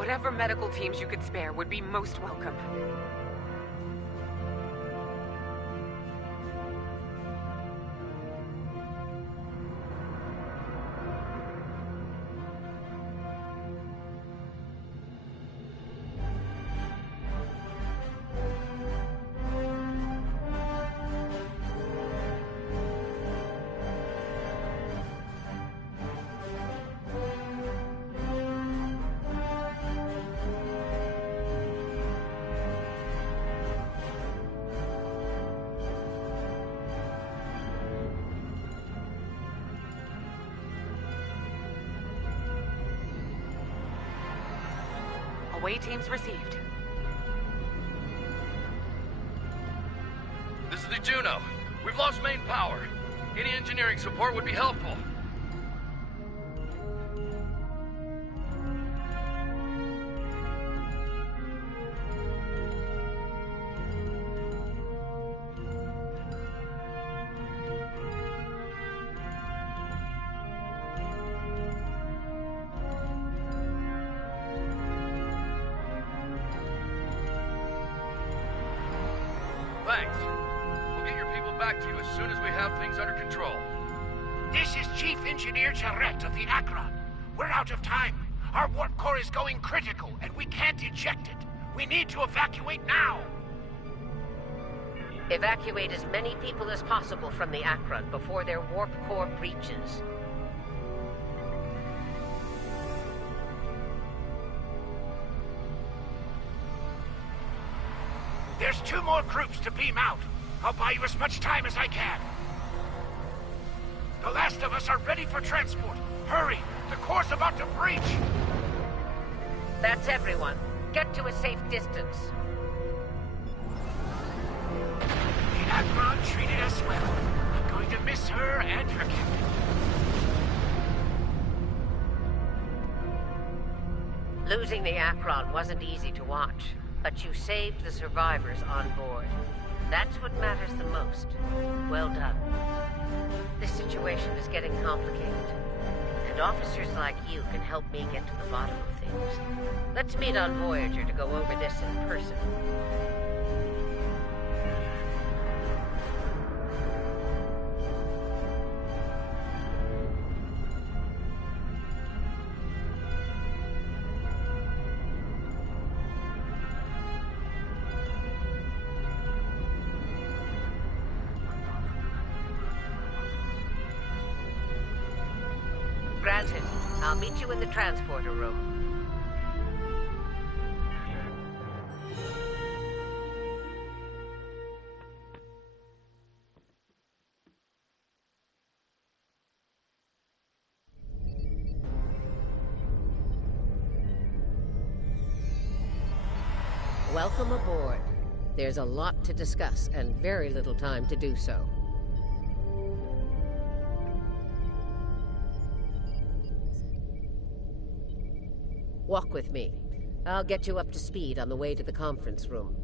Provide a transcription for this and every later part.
Whatever medical teams you could spare would be most welcome. Away teams received. This is the Juno. We've lost main power. Any engineering support would be helpful. Thanks. We'll get your people back to you as soon as we have things under control. This is Chief Engineer Jarrett of the Akron. We're out of time. Our warp core is going critical, and we can't eject it. We need to evacuate now. Evacuate as many people as possible from the Akron before their warp core breaches. There's 2 more groups to beam out. I'll buy you as much time as I can. The last of us are ready for transport. Hurry! The core's about to breach! That's everyone. Get to a safe distance. The Akron treated us well. I'm going to miss her and her captain. Losing the Akron wasn't easy to watch, but you saved the survivors on board. That's what matters the most. Well done. This situation is getting complicated, and officers like you can help me get to the bottom of things. Let's meet on Voyager to go over this in person. Granted. I'll meet you in the transporter room. Welcome aboard. There's a lot to discuss and very little time to do so. Walk with me. I'll get you up to speed on the way to the conference room.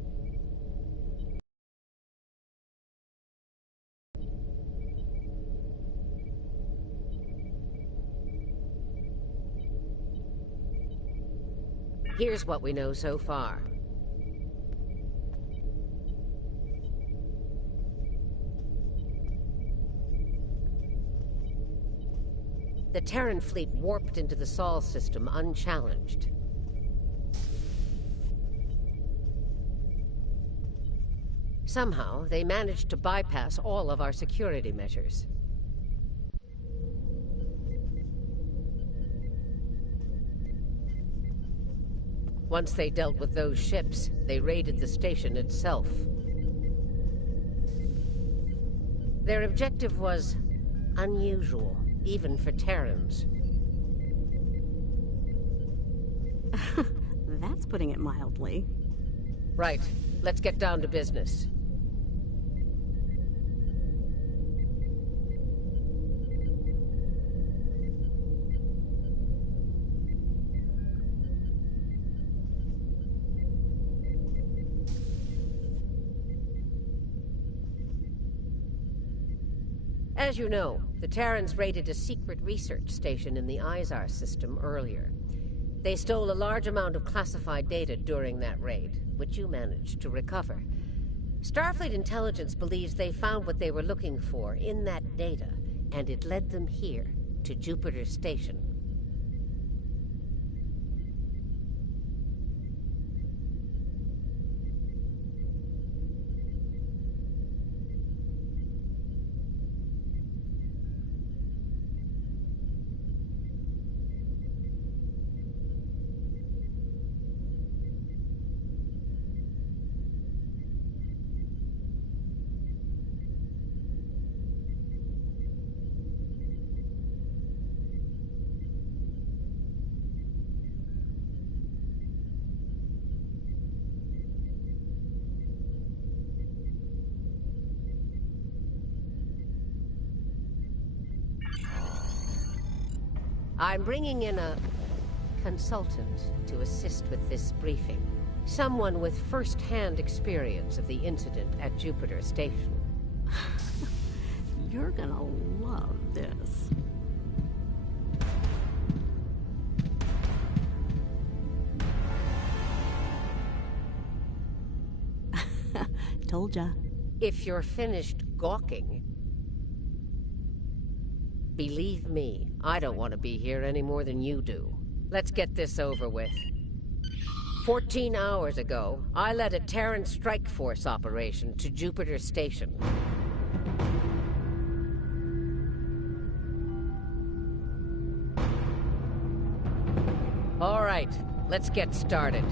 Here's what we know so far. The Terran fleet warped into the Sol system unchallenged. Somehow, they managed to bypass all of our security measures. Once they dealt with those ships, they raided the station itself. Their objective was unusual. Even for Terrans. That's putting it mildly. Right. Let's get down to business. As you know, the Terrans raided a secret research station in the Izar system earlier. They stole a large amount of classified data during that raid, which you managed to recover. Starfleet intelligence believes they found what they were looking for in that data, and it led them here, to Jupiter Station. I'm bringing in a consultant to assist with this briefing. Someone with first-hand experience of the incident at Jupiter Station. You're gonna love this. Told ya. If you're finished gawking, believe me, I don't want to be here any more than you do. Let's get this over with. 14 hours ago, I led a Terran Strike Force operation to Jupiter Station. All right, let's get started.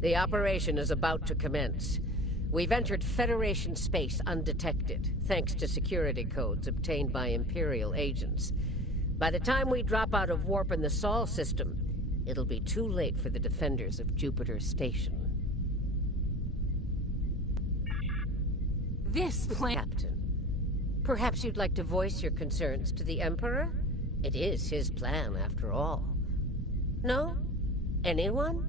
The operation is about to commence. We've entered Federation space undetected, thanks to security codes obtained by Imperial agents. By the time we drop out of warp in the Sol system, it'll be too late for the defenders of Jupiter Station. This plan... Captain, perhaps you'd like to voice your concerns to the Emperor? It is his plan, after all. No? Anyone?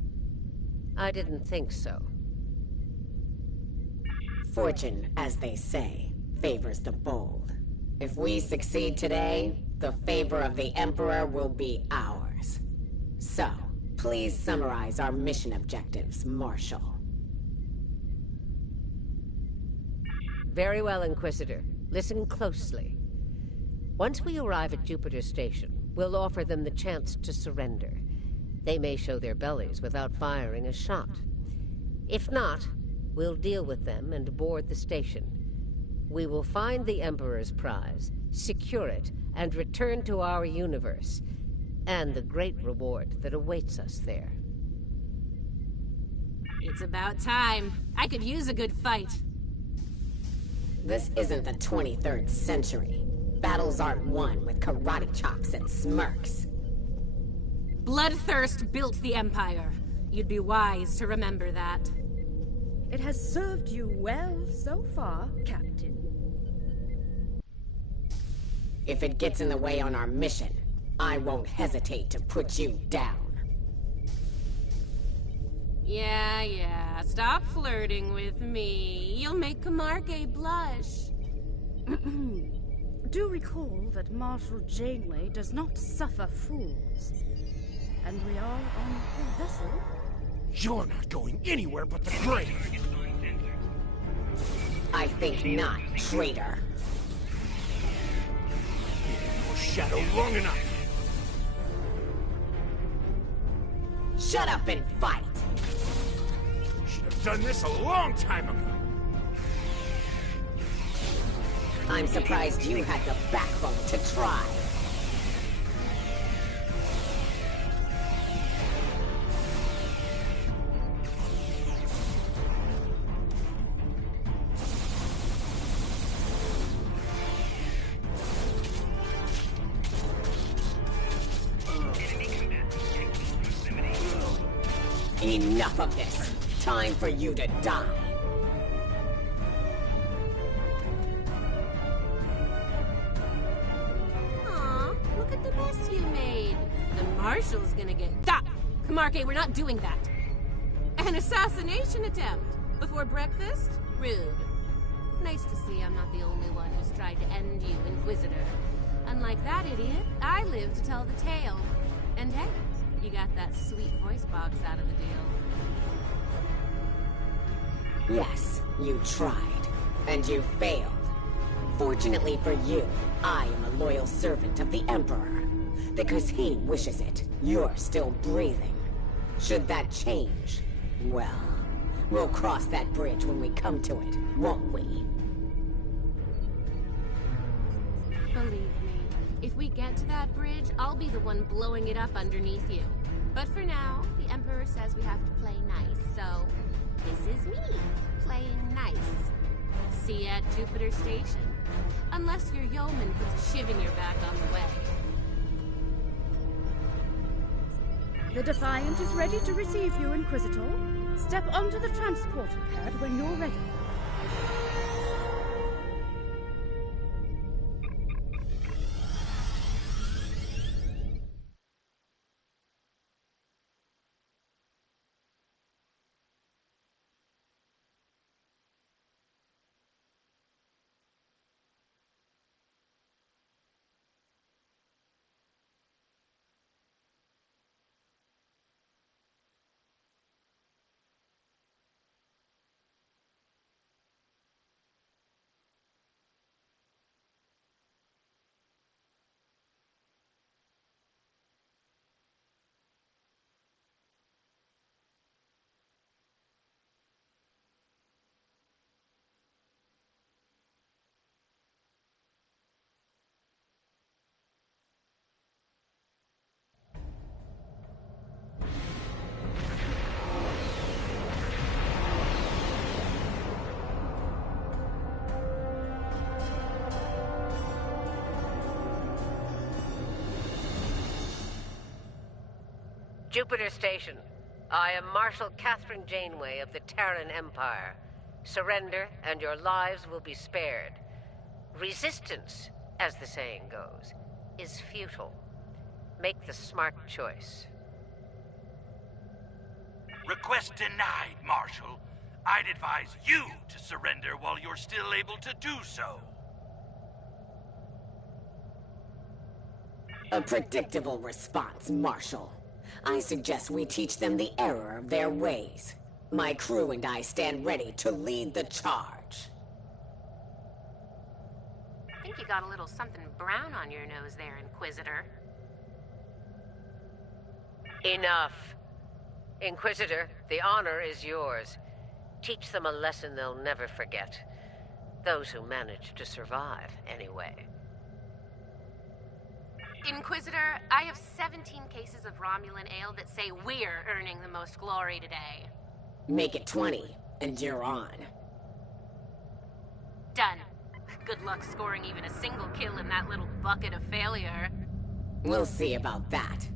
I didn't think so. Fortune, as they say, favors the bold. If we succeed today, the favor of the Emperor will be ours. So, please summarize our mission objectives, Marshal. Very well, Inquisitor. Listen closely. Once we arrive at Jupiter Station, we'll offer them the chance to surrender. They may show their bellies without firing a shot. If not, we'll deal with them and board the station. We will find the Emperor's prize, secure it, and return to our universe, and the great reward that awaits us there. It's about time. I could use a good fight. This isn't the 23rd century. Battles aren't won with karate chops and smirks. Bloodthirst built the Empire. You'd be wise to remember that. It has served you well so far, Captain. If it gets in the way on our mission, I won't hesitate to put you down. Yeah. Stop flirting with me. You'll make Camargue blush. Do recall that Marshal Janeway does not suffer fools. And we are on a vessel. You're not going anywhere but the grave! I think not, traitor. Your shadow long enough! Shut up and fight! Should have done this a long time ago! I'm surprised you had the backbone to try. Enough of this. Time for you to die. Marshal's gonna get... Stop! Kamarke, we're not doing that. An assassination attempt before breakfast? Rude. Nice to see I'm not the only one who's tried to end you, Inquisitor. Unlike that idiot, I live to tell the tale. And hey, you got that sweet voice box out of the deal. Yes, you tried. And you failed. Fortunately for you, I am a loyal servant of the Emperor. Because he wishes it, you're still breathing. Should that change, well, we'll cross that bridge when we come to it, won't we? Believe me, if we get to that bridge, I'll be the one blowing it up underneath you. But for now, the Emperor says we have to play nice, so this is me, playing nice. See you at Jupiter Station. Unless your yeoman puts a shiv in your back on the way. The Defiant is ready to receive you, Inquisitor. Step onto the transporter pad when you're ready. Jupiter Station. I am Marshal Catherine Janeway of the Terran Empire. Surrender, and your lives will be spared. Resistance, as the saying goes, is futile. Make the smart choice. Request denied, Marshal. I'd advise you to surrender while you're still able to do so. A predictable response, Marshal. I suggest we teach them the error of their ways. My crew and I stand ready to lead the charge. I think you got a little something brown on your nose there, Inquisitor. Enough. Inquisitor, the honor is yours. Teach them a lesson they'll never forget. Those who manage to survive, anyway. Inquisitor, I have 17 cases of Romulan ale that say we're earning the most glory today. Make it 20, and you're on. Done. Good luck scoring even a single kill in that little bucket of failure. We'll see about that.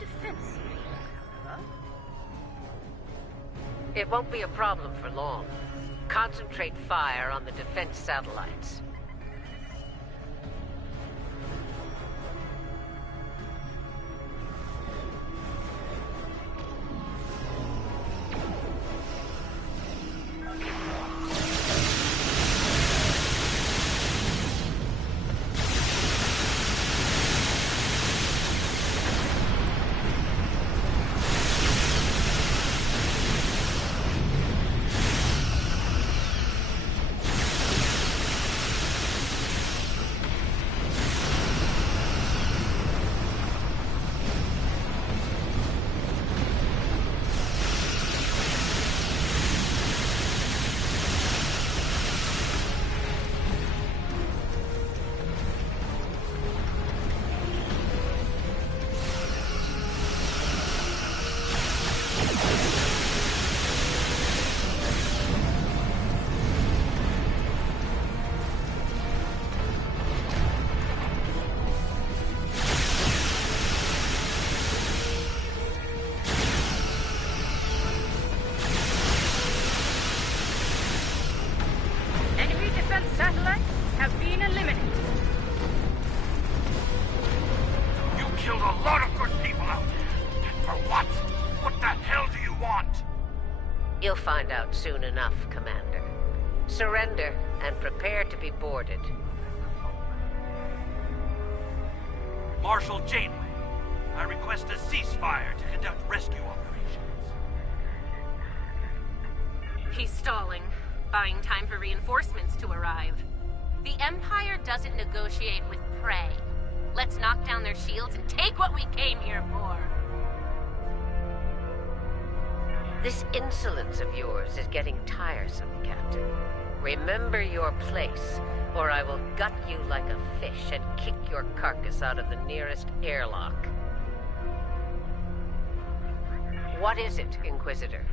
defense. It won't be a problem for long. Concentrate fire on the defense satellites. Satellites have been eliminated. You killed a lot of good people out there. And for what? What the hell do you want? You'll find out soon enough, Commander. Surrender and prepare to be boarded. Marshal Janeway, I request a ceasefire to conduct rescue operations. He's stalling, buying time for reinforcements to arrive. The Empire doesn't negotiate with prey. Let's knock down their shields and take what we came here for. This insolence of yours is getting tiresome, Captain. Remember your place, or I will gut you like a fish and kick your carcass out of the nearest airlock. What is it, Inquisitor?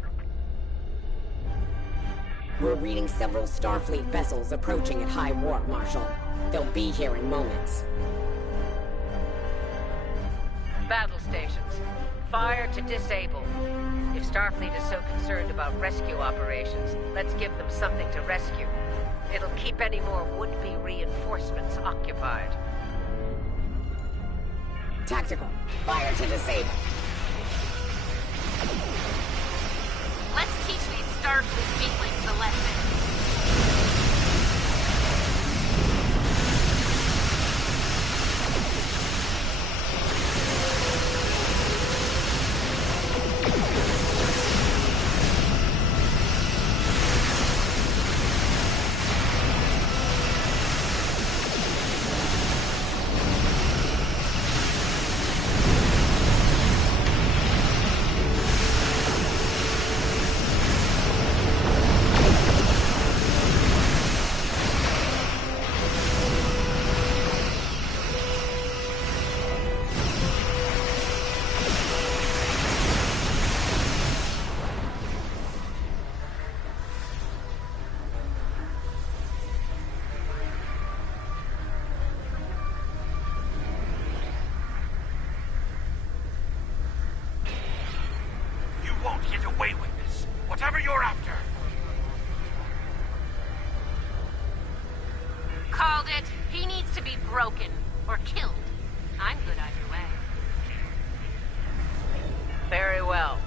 We're reading several Starfleet vessels approaching at high warp, Marshal. They'll be here in moments. Battle stations. Fire to disable. If Starfleet is so concerned about rescue operations, let's give them something to rescue. It'll keep any more would-be reinforcements occupied. Tactical. Fire to disable. Let's teach these Starfleet weaklings a lesson. Get away with this. Whatever you're after. Called it. He needs to be broken. Or killed. I'm good either way. Very well.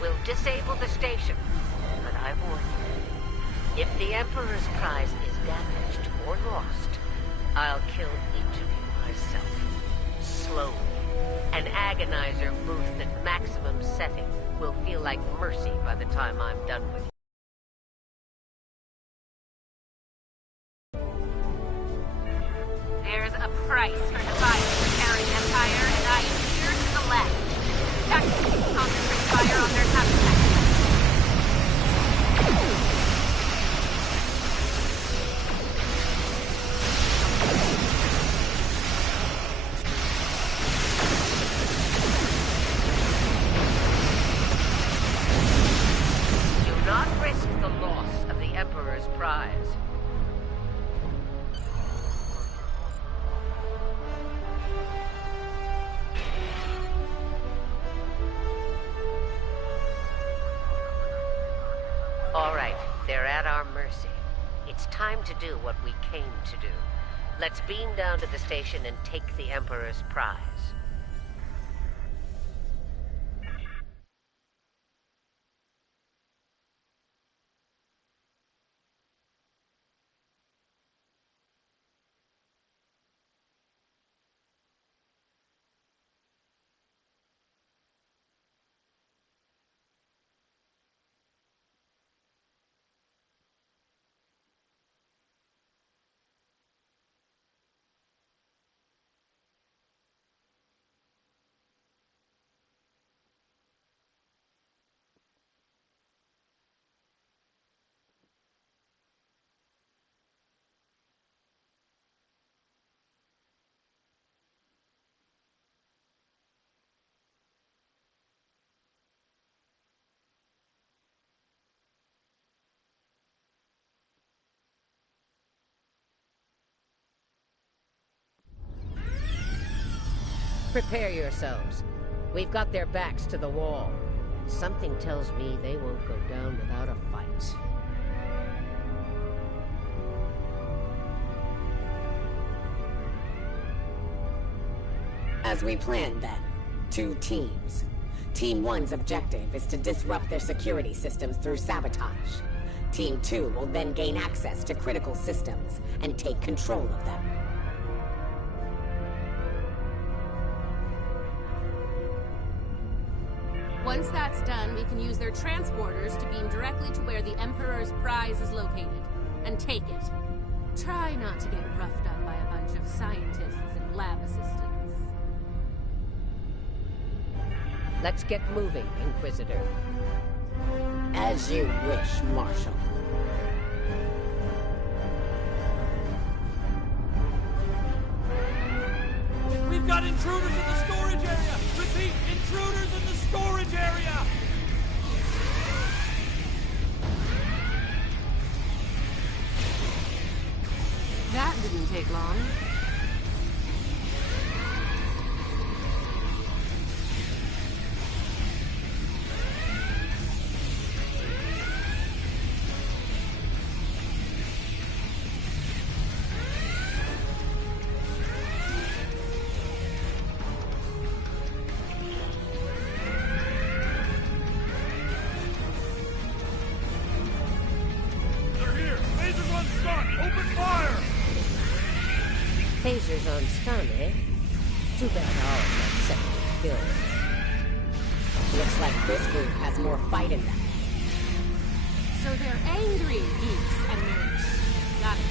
We'll disable the station. But I warn you, if the Emperor's prize is damaged or lost, I'll kill each of you myself. Slowly. An agonizer boost at maximum setting will feel like mercy by the time I'm done with you. There's a price for the fire to carry Empire, and I am here to the left. Tactically concentrate fire on their habitat. Do not risk the loss of the Emperor's prize. All right, they're at our mercy. It's time to do what we came to do. Let's beam down to the station and take the Emperor's prize. Prepare yourselves. We've got their backs to the wall. Something tells me they won't go down without a fight. As we planned then, 2 teams. Team 1's objective is to disrupt their security systems through sabotage. Team 2 will then gain access to critical systems and take control of them. Once that's done, we can use their transporters to beam directly to where the Emperor's prize is located, and take it. Try not to get roughed up by a bunch of scientists and lab assistants. Let's get moving, Inquisitor. As you wish, Marshal. We've got intruders in the storage area! Repeat, intruders in the storage area! That didn't take long. Phasers on stun, eh? Too bad all of them second killed. Looks like this group has more fight in them. So they're angry geeks and nerds. Got it.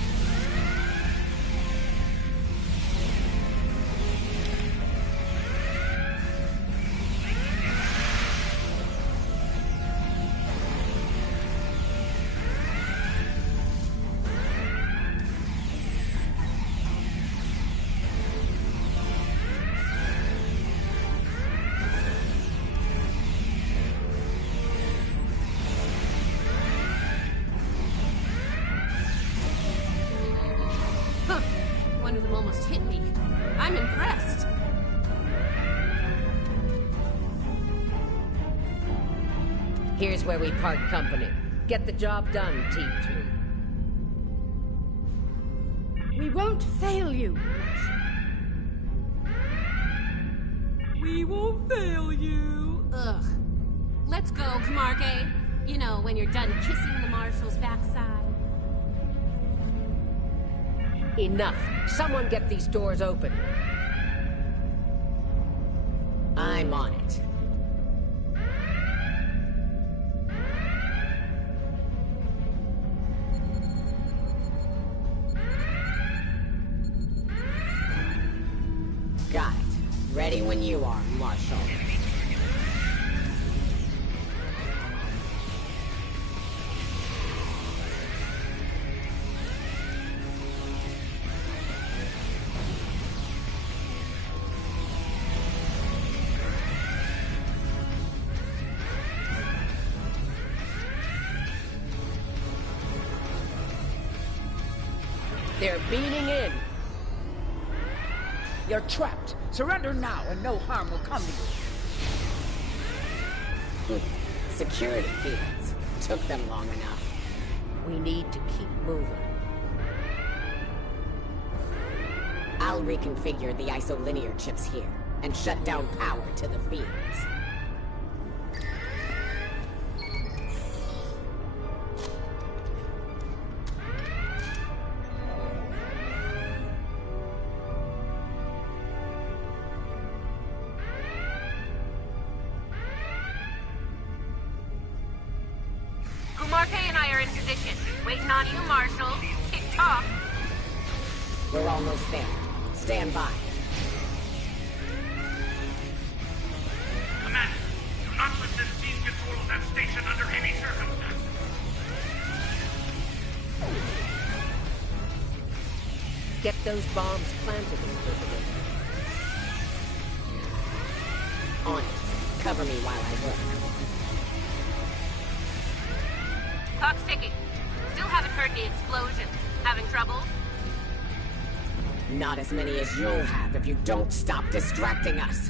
One of them almost hit me. I'm impressed. Here's where we part company. Get the job done, Team 2. We won't fail you. We won't fail you. Ugh. Let's go, Camargue. You know, when you're done kissing the Marshal's backside. Enough. Someone get these doors open. I'm on it. Got it. Ready when you are, Marshal. They're beaming in. You're trapped. Surrender now and no harm will come to you. Security fields. took them long enough. We need to keep moving. I'll reconfigure the isolinear chips here and shut down power to the fields. Kumarke and I are in position. Waiting on you, Marshal. Tick-tock. We're almost there. Stand by. Commander, do not let them seize control of that station under any circumstances. Get those bombs planted, Inquisitor. On it. Cover me while I work. Clock's ticking. Still haven't heard the explosions. Having trouble? Not as many as you'll have if you don't stop distracting us.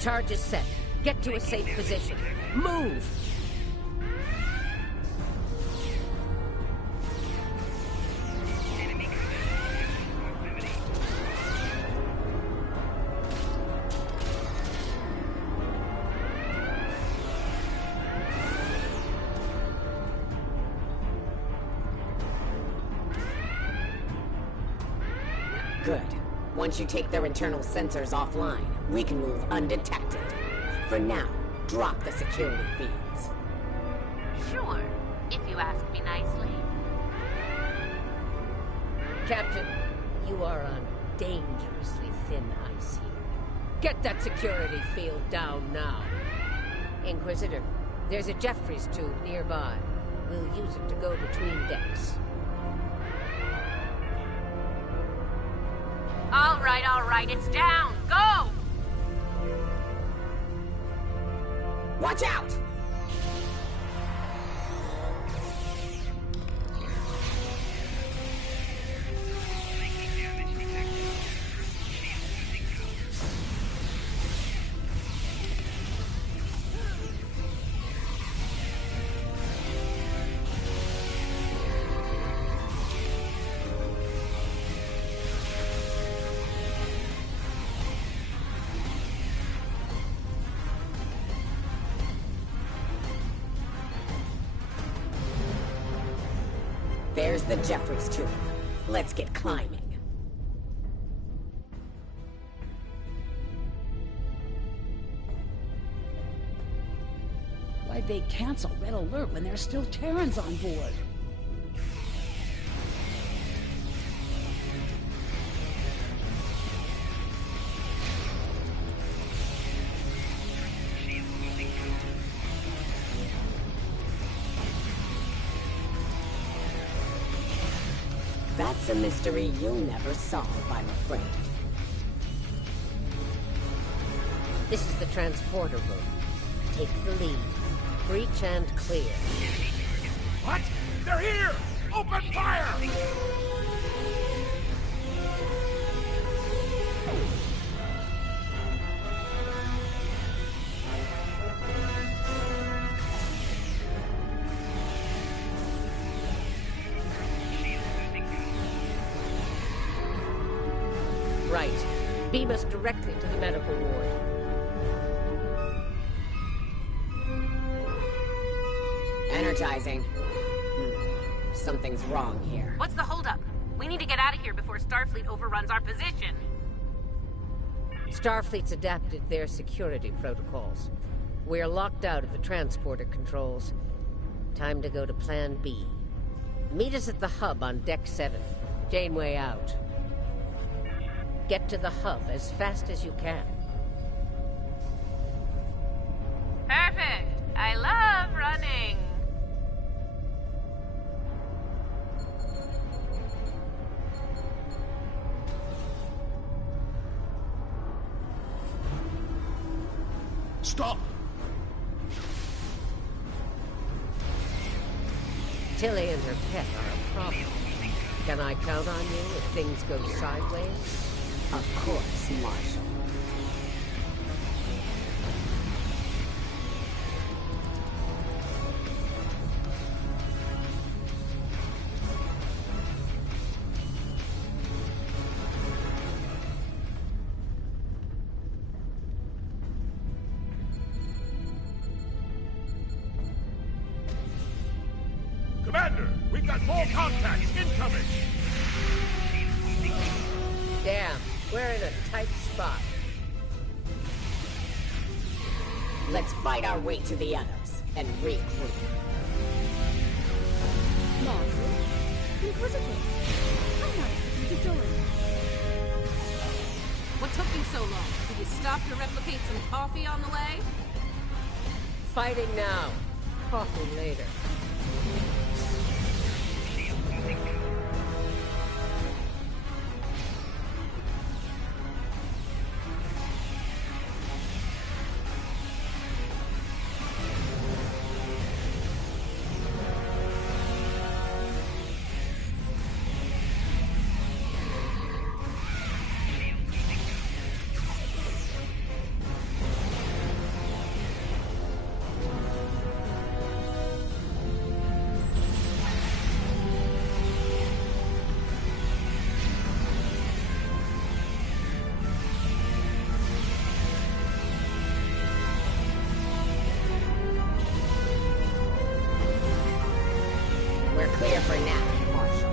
Charge is set. Get to a safe position. Move! Good. Once you take their internal sensors offline, we can move undetected. For now, drop the security feeds. Sure, if you ask me nicely. Captain, you are on dangerously thin ice here. Get that security field down now. Inquisitor, there's a Jeffries tube nearby. We'll use it to go between decks. All right, it's down. Go! Watch out! There's the Jeffries tube. Let's get climbing. Why'd they cancel Red Alert when there's still Terrans on board? That's a mystery you'll never solve, I'm afraid. This is the transporter room. Take the lead. Breach and clear. What? They're here! Open fire! Right. Beam us directly to the medical ward. Energizing. Something's wrong here. What's the holdup? We need to get out of here before Starfleet overruns our position. Starfleet's adapted their security protocols. We're locked out of the transporter controls. Time to go to Plan B. Meet us at the hub on Deck 7. Janeway out. Get to the hub as fast as you can. Perfect. I love running. Stop! Tilly and her pet are a problem. Can I count on you if things go sideways? Of course, Marshal. Commander, we've got more contacts incoming! Damn, we're in a tight spot. Let's fight our way to the others and regroup. Marshal? Inquisitor? How nice of you to join us. What took you so long? Did you stop to replicate some coffee on the way? Fighting now. Coffee later. Clear for now, Marshal.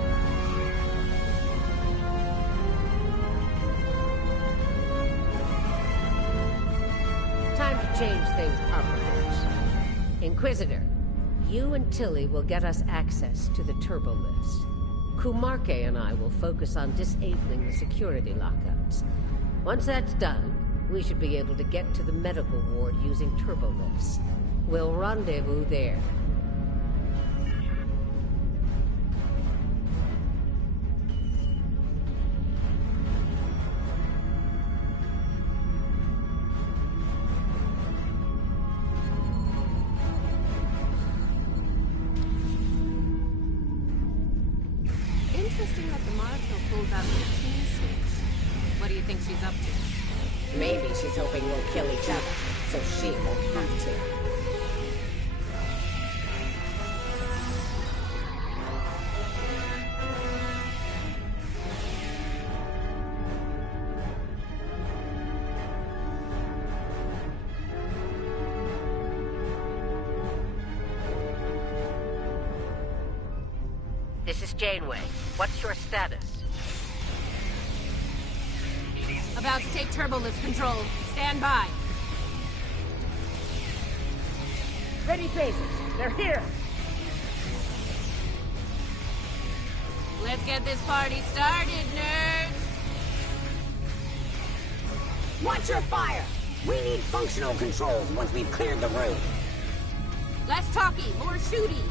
Time to change things up a bit. Inquisitor, you and Tilly will get us access to the turbo lifts. Kumarke and I will focus on disabling the security lockouts. Once that's done, we should be able to get to the medical ward using turbo lifts. We'll rendezvous there. Interesting that the Marshal pulled out the team switch. What do you think she's up to? Maybe she's hoping we'll kill each other, so she won't have to. This is Janeway. What's your status? About to take turbolift control. Stand by. Ready phasers. They're here. Let's get this party started, nerds! Watch your fire! We need functional controls once we've cleared the room. Less talky, more shooty.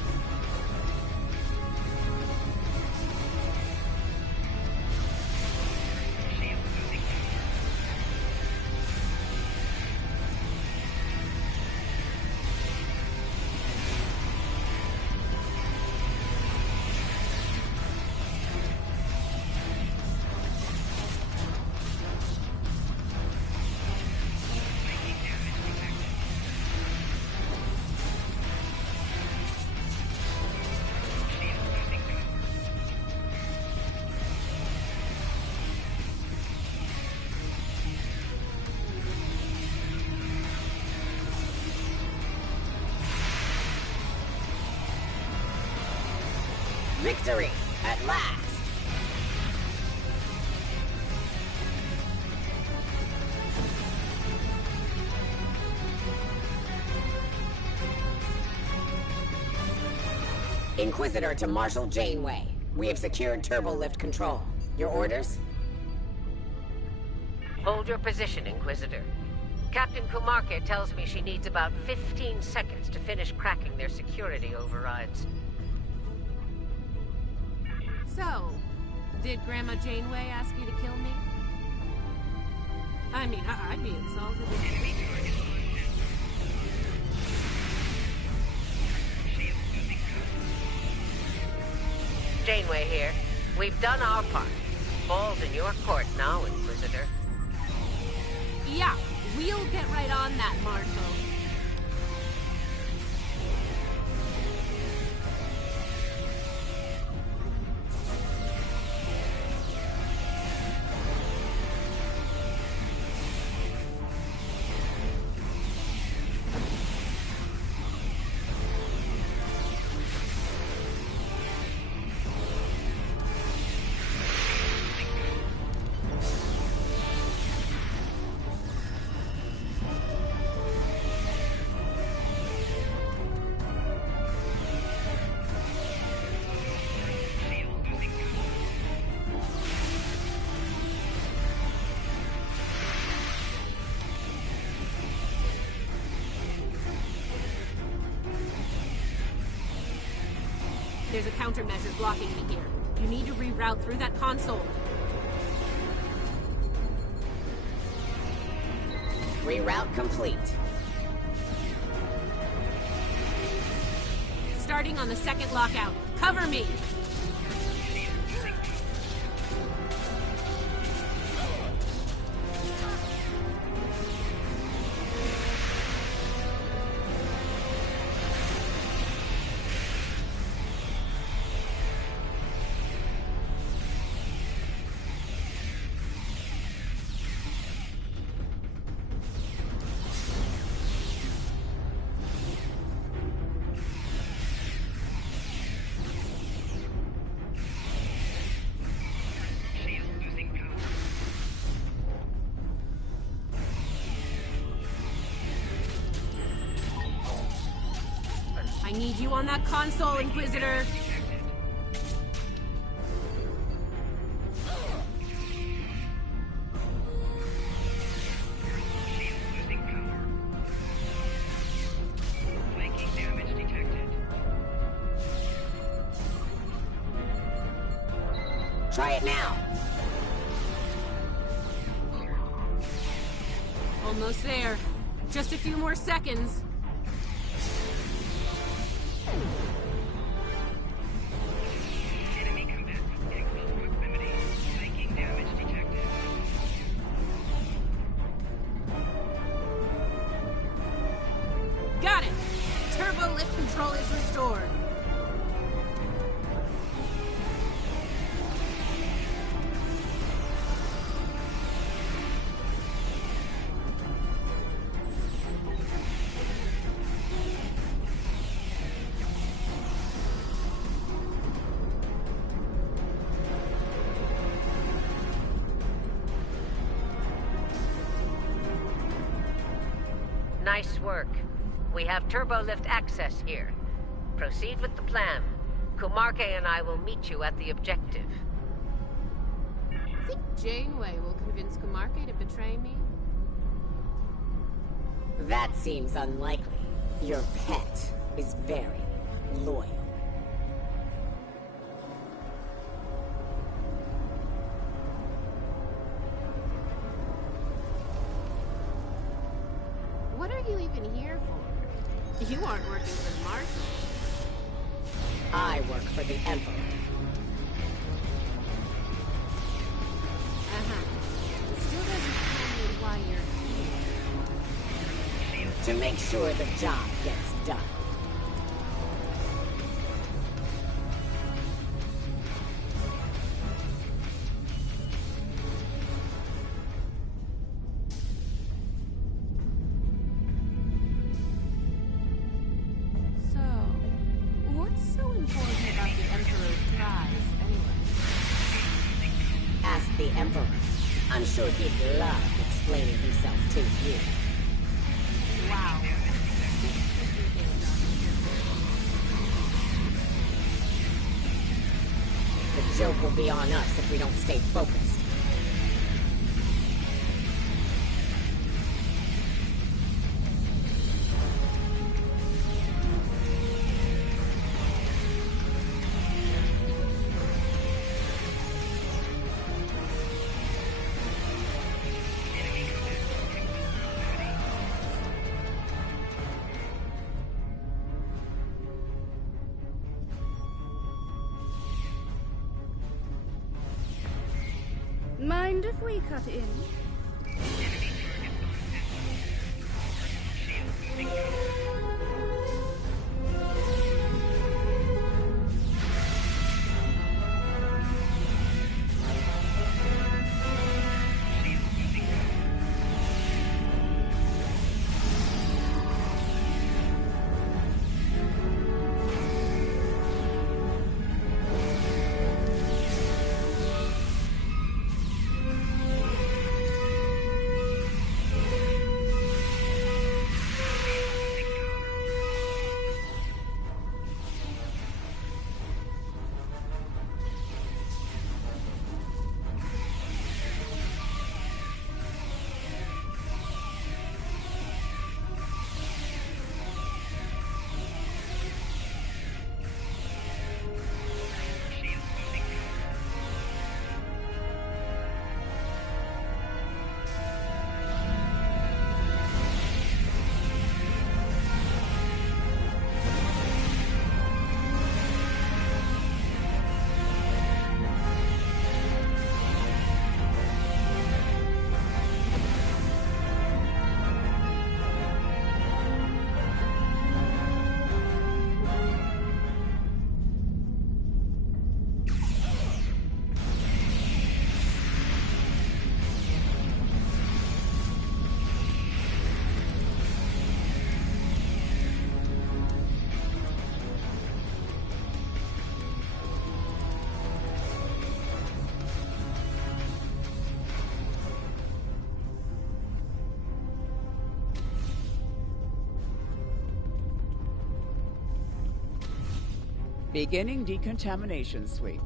Victory! At last! Inquisitor to Marshal Janeway. We have secured turbolift control. Your orders? Hold your position, Inquisitor. Captain Kumarke tells me she needs about 15 seconds to finish cracking their security overrides. So, did Grandma Janeway ask you to kill me? I mean, I'd be insulted. Janeway here. We've done our part. Ball's in your court now, Inquisitor. Yeah, we'll get right on that, Marshal. There's a countermeasure blocking me here. You need to reroute through that console. Reroute complete. Starting on the second lockout. Cover me! I need you on that console, Inquisitor! Try it now! Almost there. Just a few more seconds. Got it! Turbo lift control is restored. Nice work. We have turbolift access here. Proceed with the plan. Kumarke and I will meet you at the objective. Think Janeway will convince Kumarke to betray me? That seems unlikely. Your pet is very loyal. What are you even here for? You aren't working for the Marshal. I work for the Emperor. Still doesn't tell me why you're here. To make sure the job gets done. So, what's so important about the Emperor's prize, anyway? Ask the Emperor. I'm sure he'd love explaining himself to you. Wow. The joke will be on us if we don't stay focused. Mind if we cut in? Beginning decontamination sweep.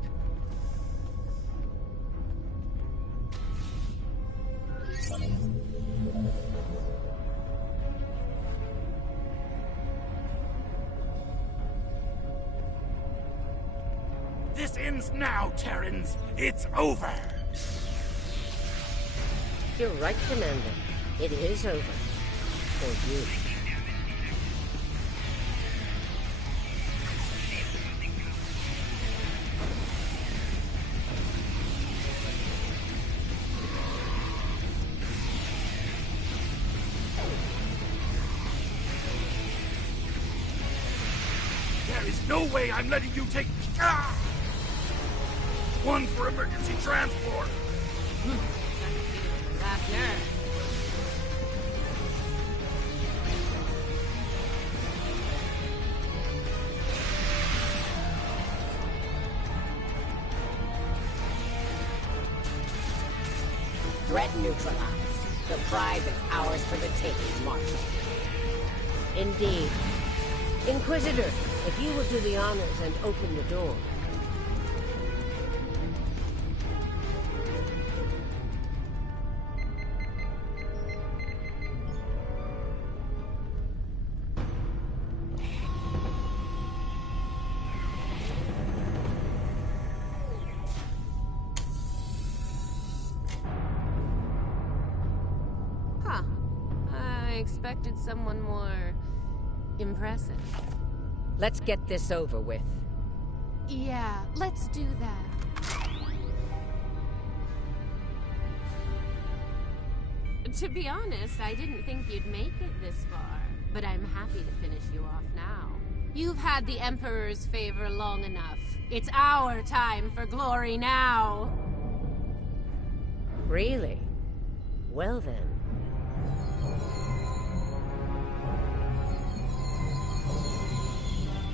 This ends now, Terrans. It's over. You're right, Commander. It is over. For you. There is no way I'm letting you take... Ah! One for emergency transport. Last nerve. Threat neutralized. The prize is ours for the taking, Marshal. Indeed. Inquisitor, if you will do the honors and open the door. Huh. I expected someone more impressive. Let's get this over with. Yeah, let's do that. To be honest, I didn't think you'd make it this far, but I'm happy to finish you off now. You've had the Emperor's favor long enough. It's our time for glory now. Really? Well then.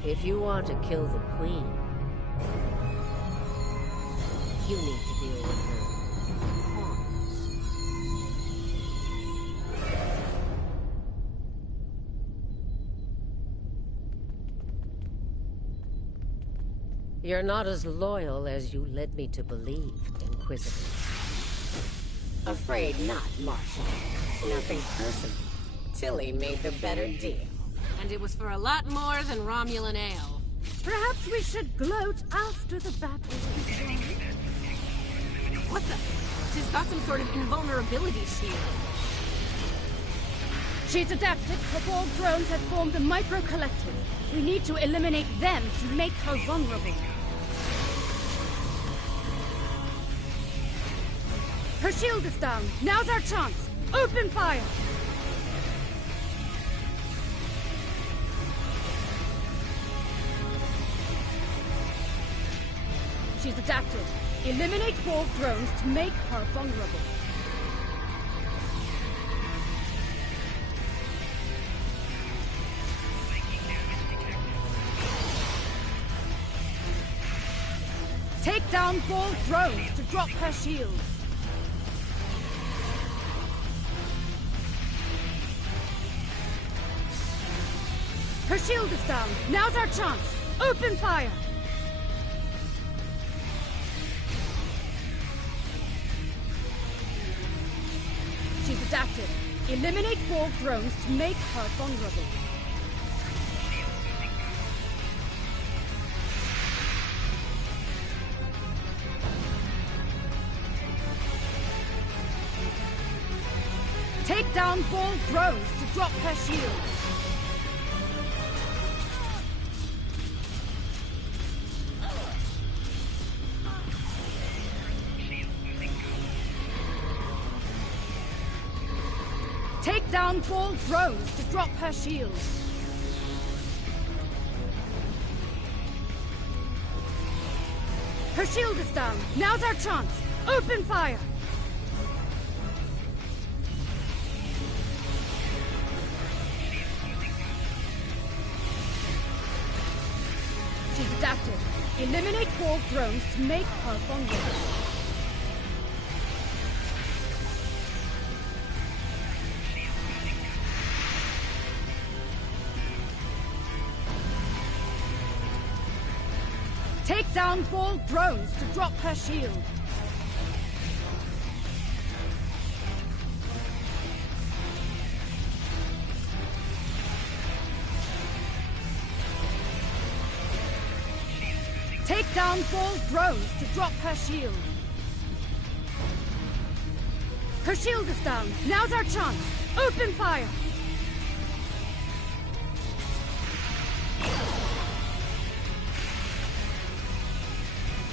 If you want to kill the Queen, You need to deal with her. You're not as loyal as you led me to believe, Inquisitor. Afraid not, Marshal. Nothing personal. Tilly made the better deal. And it was for a lot more than Romulan ale. Perhaps we should gloat after the battle. What the? She's got some sort of invulnerability shield. She's adapted. The Borg drones had formed a micro-collective. We need to eliminate them to make her vulnerable. Her shield is down. Now's our chance. Open fire! She's adapted. Eliminate Borg drones to make her vulnerable. Take down Borg drones to drop her shield. Her shield is down. Now's our chance. Open fire! She's adapted. Eliminate Borg drones to make her vulnerable. Take down Borg drones to drop her shield. Take down Borg drones to drop her shield. Her shield is down. Now's our chance. Open fire! She's adapted. Eliminate Borg drones to make her vulnerable. Take down Borg drones to drop her shield. Take down Borg drones to drop her shield. Her shield is down. Now's our chance. Open fire!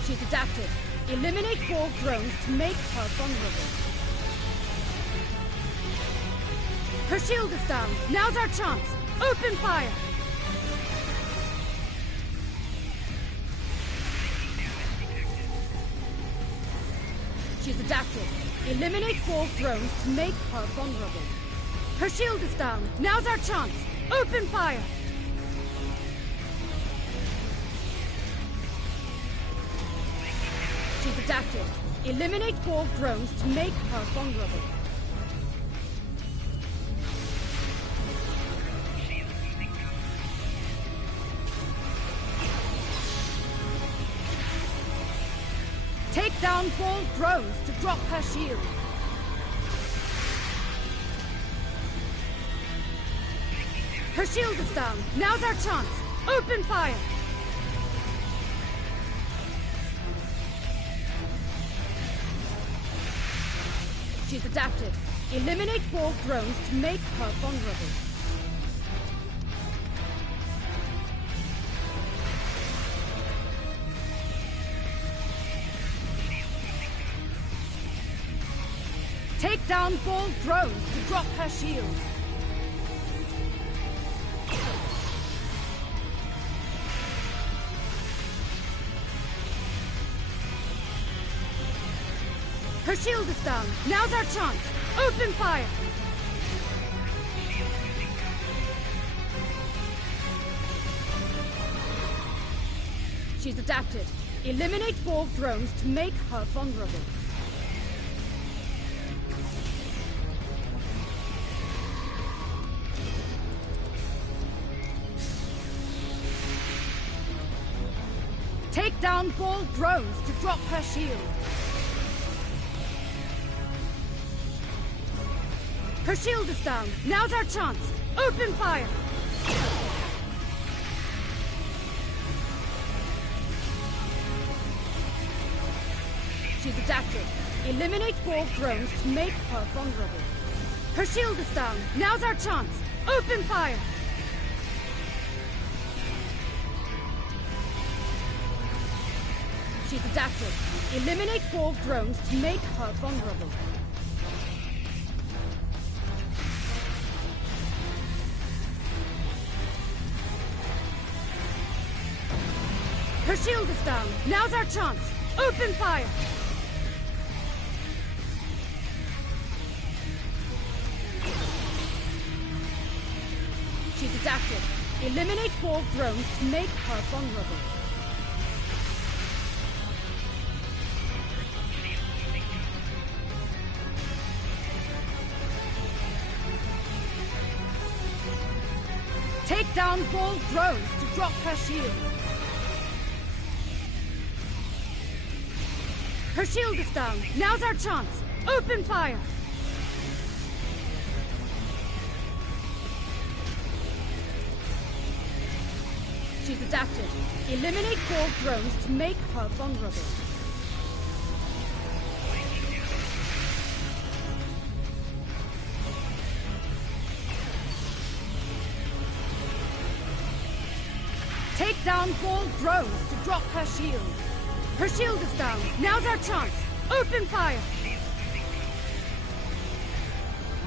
She's adapted. Eliminate Borg drones to make her vulnerable. Her shield is down. Now's our chance. Open fire! She's adapted. Eliminate Borg drones to make her vulnerable. Her shield is down. Now's our chance. Open fire! She's adapted. Eliminate Borg drones to make her vulnerable. Take down Borg drones to drop her shield. Her shield is down. Now's our chance. Open fire! She's adapted. Eliminate Borg drones to make her vulnerable. Take down Borg drones to drop her shield. Her shield is down. Now's our chance. Open fire! She's adapted. Eliminate Borg drones to make her vulnerable. Take down Borg drones to drop her shield. Her shield is down. Now's our chance. Open fire! She's adapted. Eliminate Borg drones to make her vulnerable. Her shield is down. Now's our chance. Open fire! She's adapted. Eliminate Borg drones to make her vulnerable. Her shield is down. Now's our chance. Open fire! She's adapted. Eliminate Borg drones to make her vulnerable. Take down Borg drones to drop her shield. Her shield is down. Now's our chance. Open fire! She's adapted. Eliminate Borg drones to make her vulnerable. Take down Borg drones to drop her shield. Her shield is down. Now's our chance. Open fire!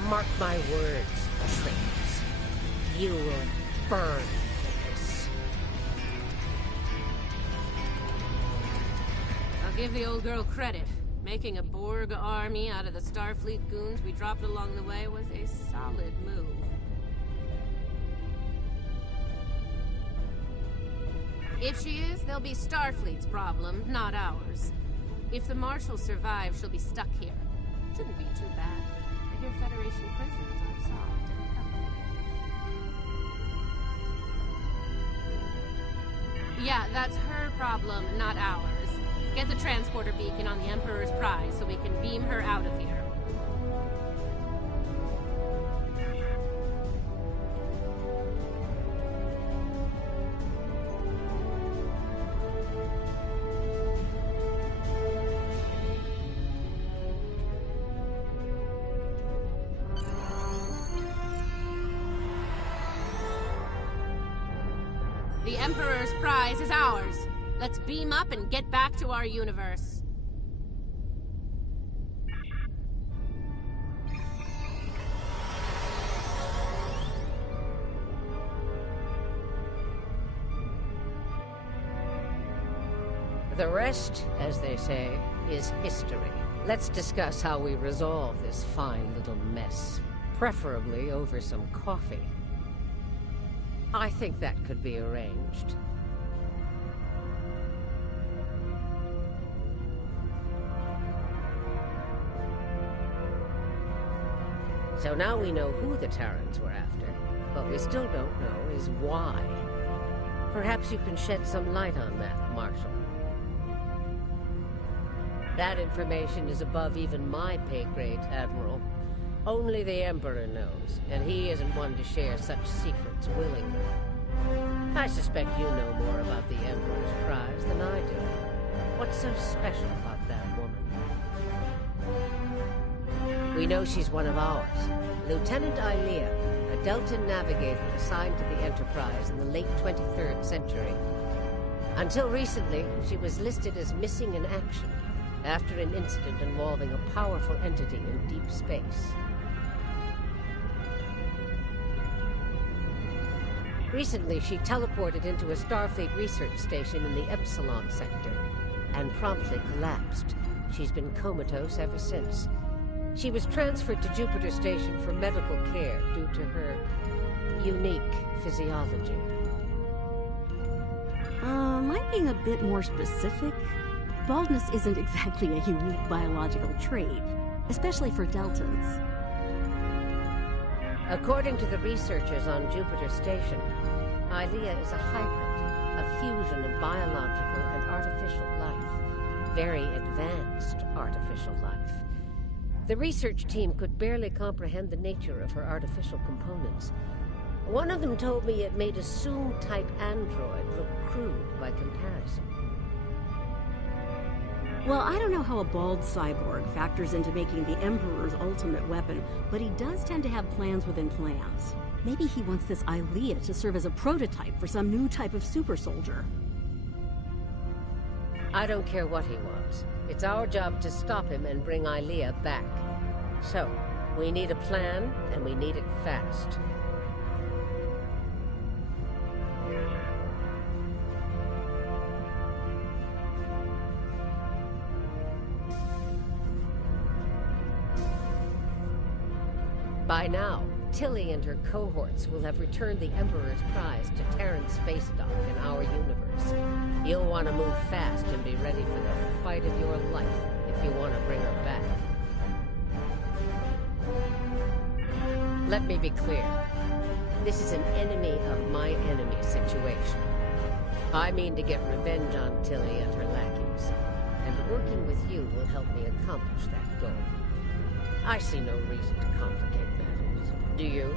Mark my words, traitors. You will burn for this. I'll give the old girl credit. Making a Borg army out of the Starfleet goons we dropped along the way was a solid move. If she is, they'll be Starfleet's problem, not ours. If the Marshal survives, she'll be stuck here. Shouldn't be too bad. I hear Federation prisoners are soft and comfy. Yeah, that's her problem, not ours. Get the transporter beacon on the Emperor's prize so we can beam her out of here. The Emperor's prize is ours. Let's beam up and get back to our universe. The rest, as they say, is history. Let's discuss how we resolve this fine little mess. Preferably over some coffee. I think that could be arranged. So now we know who the Terrans were after, but we still don't know is why. Perhaps you can shed some light on that, Marshal. That information is above even my pay grade, Admiral. Only the Emperor knows, and he isn't one to share such secrets willingly. I suspect you know more about the Emperor's prize than I do. What's so special about that woman? We know she's one of ours. Lieutenant Ilea, a Delta navigator assigned to the Enterprise in the late 23rd century. Until recently, she was listed as missing in action after an incident involving a powerful entity in deep space. Recently, she teleported into a Starfleet research station in the Epsilon sector and promptly collapsed. She's been comatose ever since. She was transferred to Jupiter Station for medical care due to her unique physiology. My being a bit more specific? Baldness isn't exactly a unique biological trait, especially for Deltans. According to the researchers on Jupiter Station, Ilea is a hybrid, a fusion of biological and artificial life. Very advanced artificial life. The research team could barely comprehend the nature of her artificial components. One of them told me it made a Zoom-type android look crude by comparison. Well, I don't know how a bald cyborg factors into making the Emperor's ultimate weapon, but he does tend to have plans within plans. Maybe he wants this Ilea to serve as a prototype for some new type of super soldier. I don't care what he wants. It's our job to stop him and bring Ilea back. So, we need a plan, and we need it fast. By now, Tilly and her cohorts will have returned the Emperor's prize to Terran Space Dock in our universe. You'll want to move fast and be ready for the fight of your life if you want to bring her back. Let me be clear. This is an enemy of my enemy situation. I mean to get revenge on Tilly and her lackeys, and working with you will help me accomplish that goal. I see no reason to complicate matters. Do you?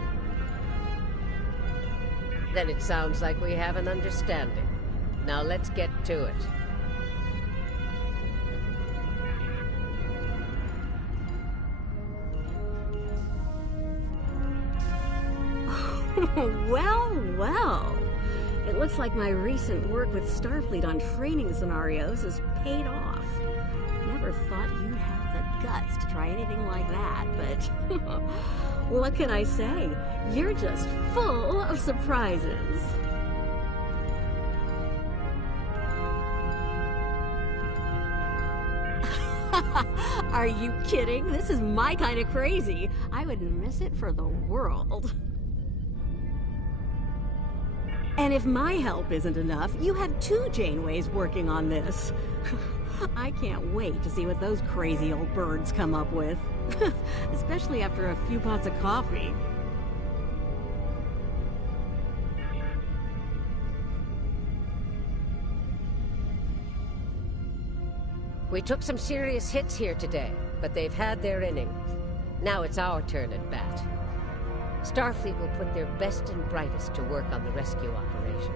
Then it sounds like we have an understanding. Now let's get to it. Well, well. It looks like my recent work with Starfleet on training scenarios has paid off. Never thought you'd have the guts to try anything like that, but what can I say? You're just full of surprises. Are you kidding? This is my kind of crazy. I wouldn't miss it for the world. And if my help isn't enough, you have 2 Janeways working on this. I can't wait to see what those crazy old birds come up with. Especially after a few pots of coffee. We took some serious hits here today, but they've had their innings. Now it's our turn at bat. Starfleet will put their best and brightest to work on the rescue operation.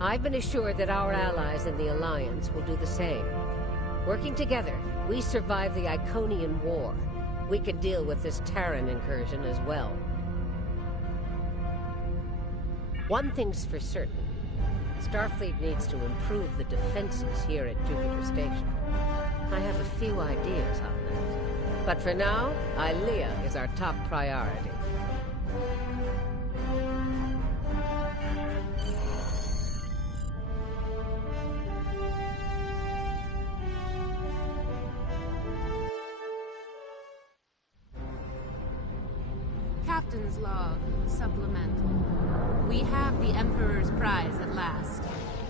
I've been assured that our allies in the Alliance will do the same. Working together, we survive the Iconian War. We can deal with this Terran incursion as well. One thing's for certain. Starfleet needs to improve the defenses here at Jupiter Station. I have a few ideas on that. But for now, Ilea is our top priority. Captain's log, supplemental. We have the Emperor's prize at last.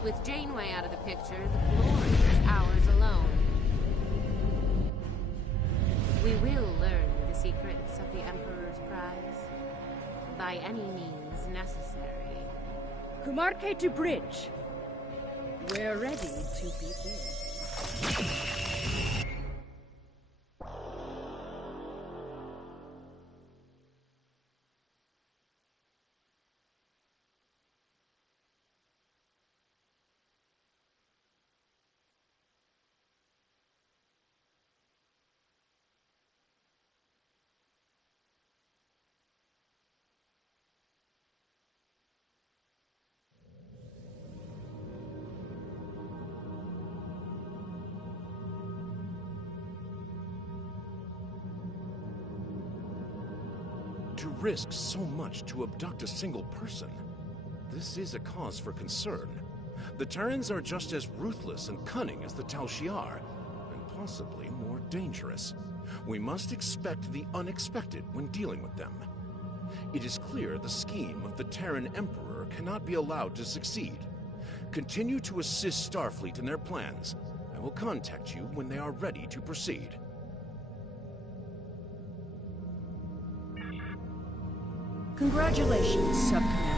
With Janeway out of the picture, the glory is ours alone. We will learn the secrets of the Emperor's prize. By any means necessary. Kumarke to bridge. We're ready to begin. To risk so much to abduct a single person, this is a cause for concern. The Terrans are just as ruthless and cunning as the Tal Shiar, and possibly more dangerous. We must expect the unexpected when dealing with them. It is clear the scheme of the Terran Emperor cannot be allowed to succeed. Continue to assist Starfleet in their plans. I will contact you when they are ready to proceed. Congratulations, Sub-Commander.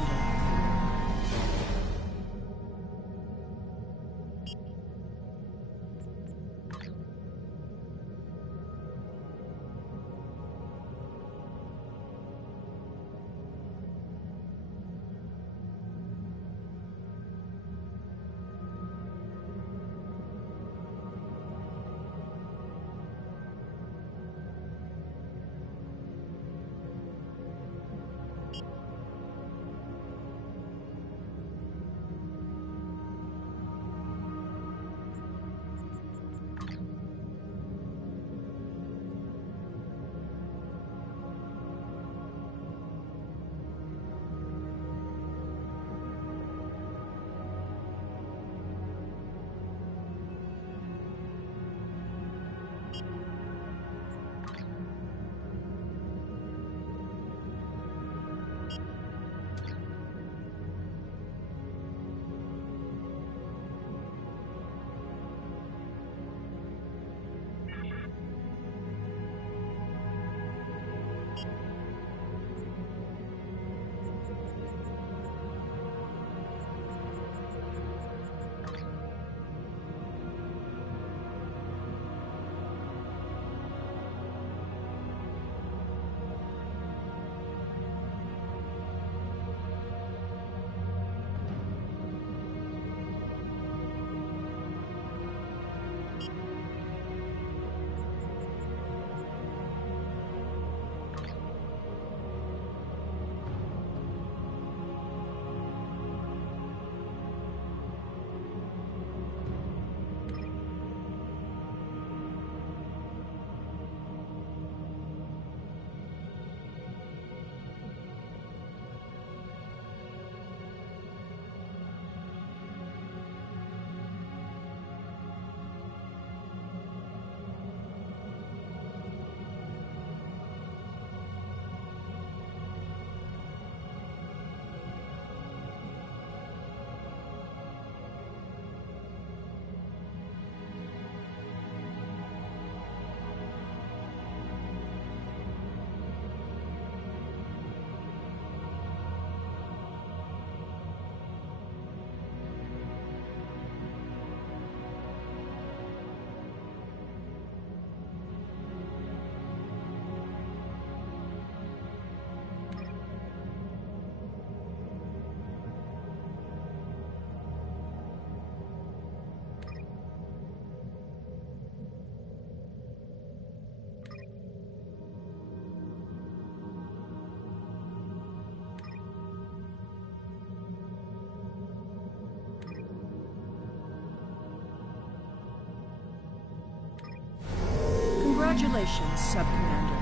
Congratulations, Sub-Commander.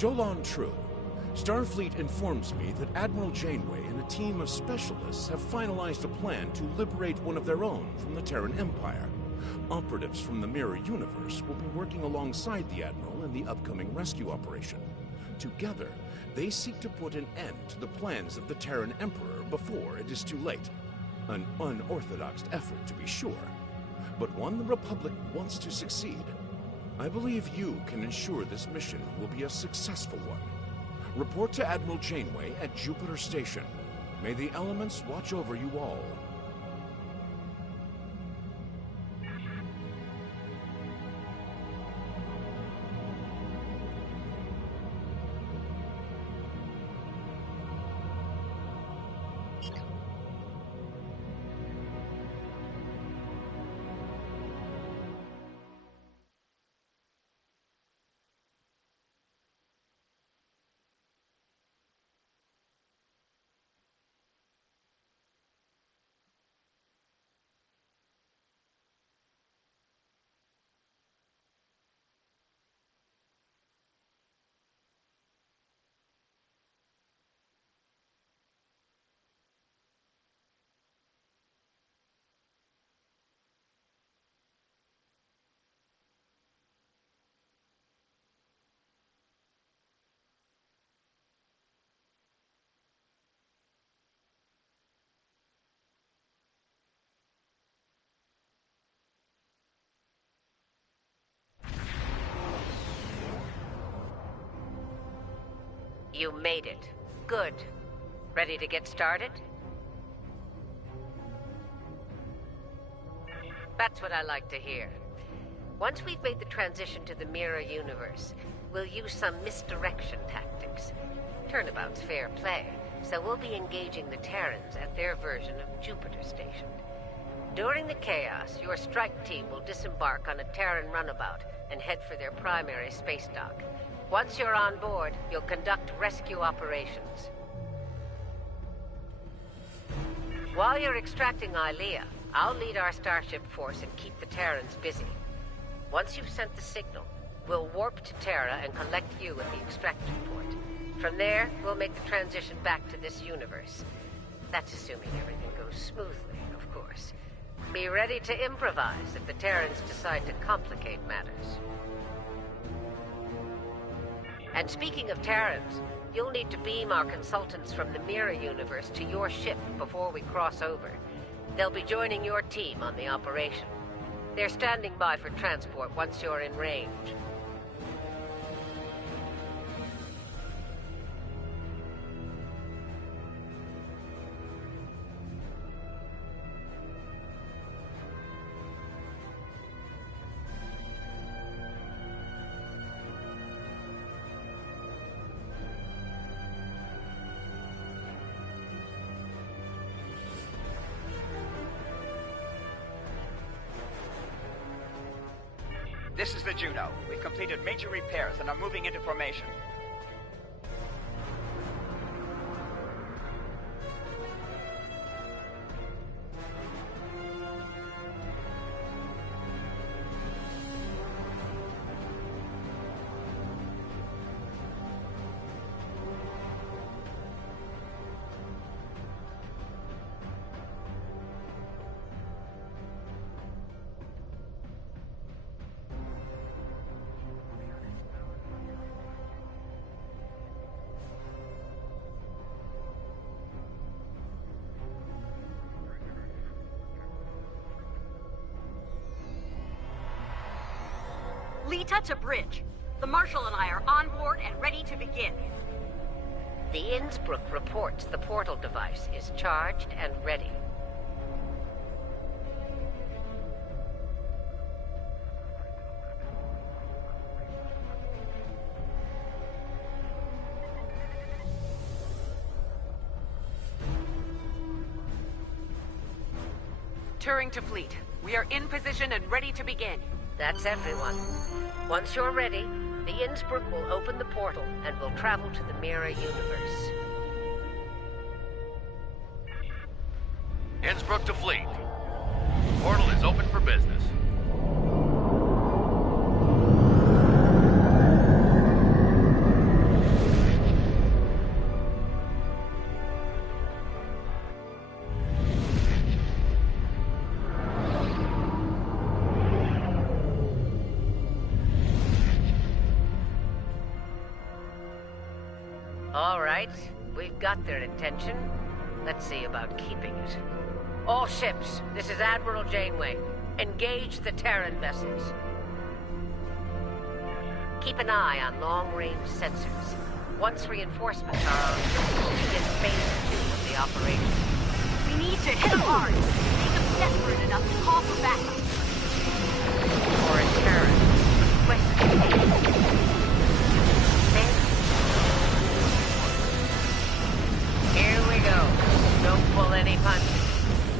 Jolan True. Starfleet informs me that Admiral Janeway and a team of specialists have finalized a plan to liberate one of their own from the Terran Empire. Operatives from the Mirror Universe will be working alongside the Admiral in the upcoming rescue operation. Together, they seek to put an end to the plans of the Terran Emperor before it is too late. An unorthodox effort, to be sure, but one the Republic wants to succeed. I believe you can ensure this mission will be a successful one. Report to Admiral Janeway at Jupiter Station. May the elements watch over you all. You made it. Good. Ready to get started? That's what I like to hear. Once we've made the transition to the Mirror Universe, we'll use some misdirection tactics. Turnabout's fair play, so we'll be engaging the Terrans at their version of Jupiter Station. During the chaos, your strike team will disembark on a Terran runabout and head for their primary space dock. Once you're on board, you'll conduct rescue operations. While you're extracting Ilea, I'll lead our starship force and keep the Terrans busy. Once you've sent the signal, we'll warp to Terra and collect you at the extraction port. From there, we'll make the transition back to this universe. That's assuming everything goes smoothly, of course. Be ready to improvise if the Terrans decide to complicate matters. And speaking of Terrans, you'll need to beam our consultants from the Mirror Universe to your ship before we cross over. They'll be joining your team on the operation. They're standing by for transport once you're in range. This is the Juno. We've completed major repairs and are moving into formation. Lita to bridge. The Marshal and I are on board and ready to begin. The Innsbruck reports the portal device is charged and ready. Turing to fleet. We are in position and ready to begin. That's everyone. Once you're ready, the Innsbruck will open the portal and we'll travel to the Mirror Universe. Innsbruck to fleet. The portal is open for business. All right, we've got their attention. Let's see about keeping it. All ships, this is Admiral Janeway. Engage the Terran vessels. Keep an eye on long-range sensors. Once reinforcements are on, we'll begin phase 2 of the operation. We need to hit them hard. Make them desperate enough to call for backup. For a Terran, request Here we go. Don't pull any punches.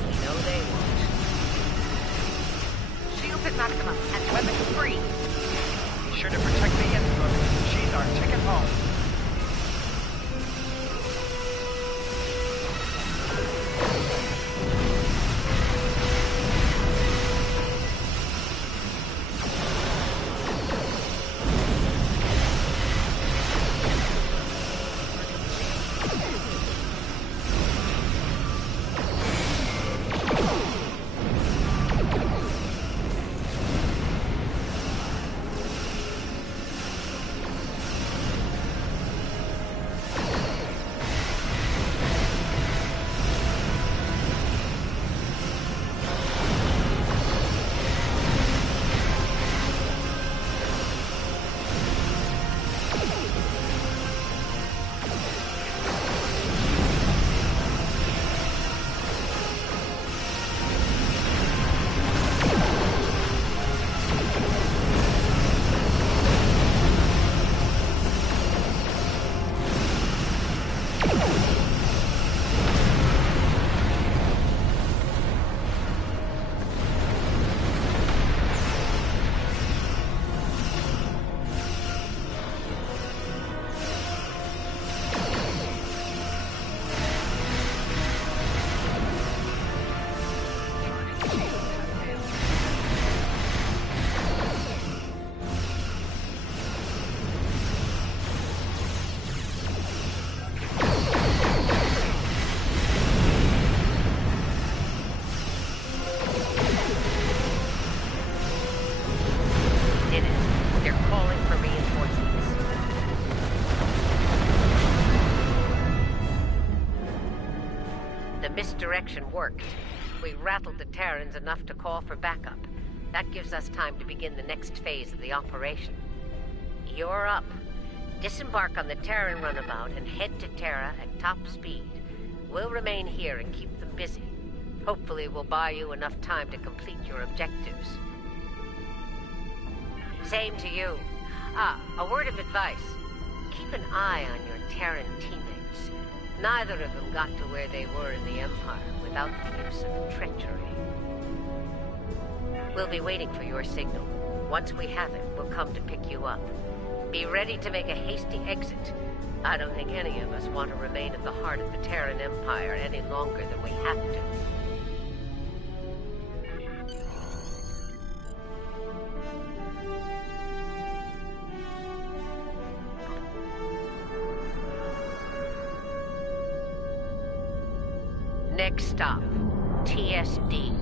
We know they won't. Shields at maximum and weapons free. Be sure to protect the Innsbruck. She's our ticket home. Misdirection worked. We rattled the Terrans enough to call for backup. That gives us time to begin the next phase of the operation. You're up. Disembark on the Terran runabout and head to Terra at top speed. We'll remain here and keep them busy. Hopefully we'll buy you enough time to complete your objectives. Same to you. A word of advice. Keep an eye on your Terran teammates. Neither of them got to where they were in the Empire without the use of treachery. We'll be waiting for your signal. Once we have it, we'll come to pick you up. Be ready to make a hasty exit. I don't think any of us want to remain at the heart of the Terran Empire any longer than we have to. Next stop, TSD.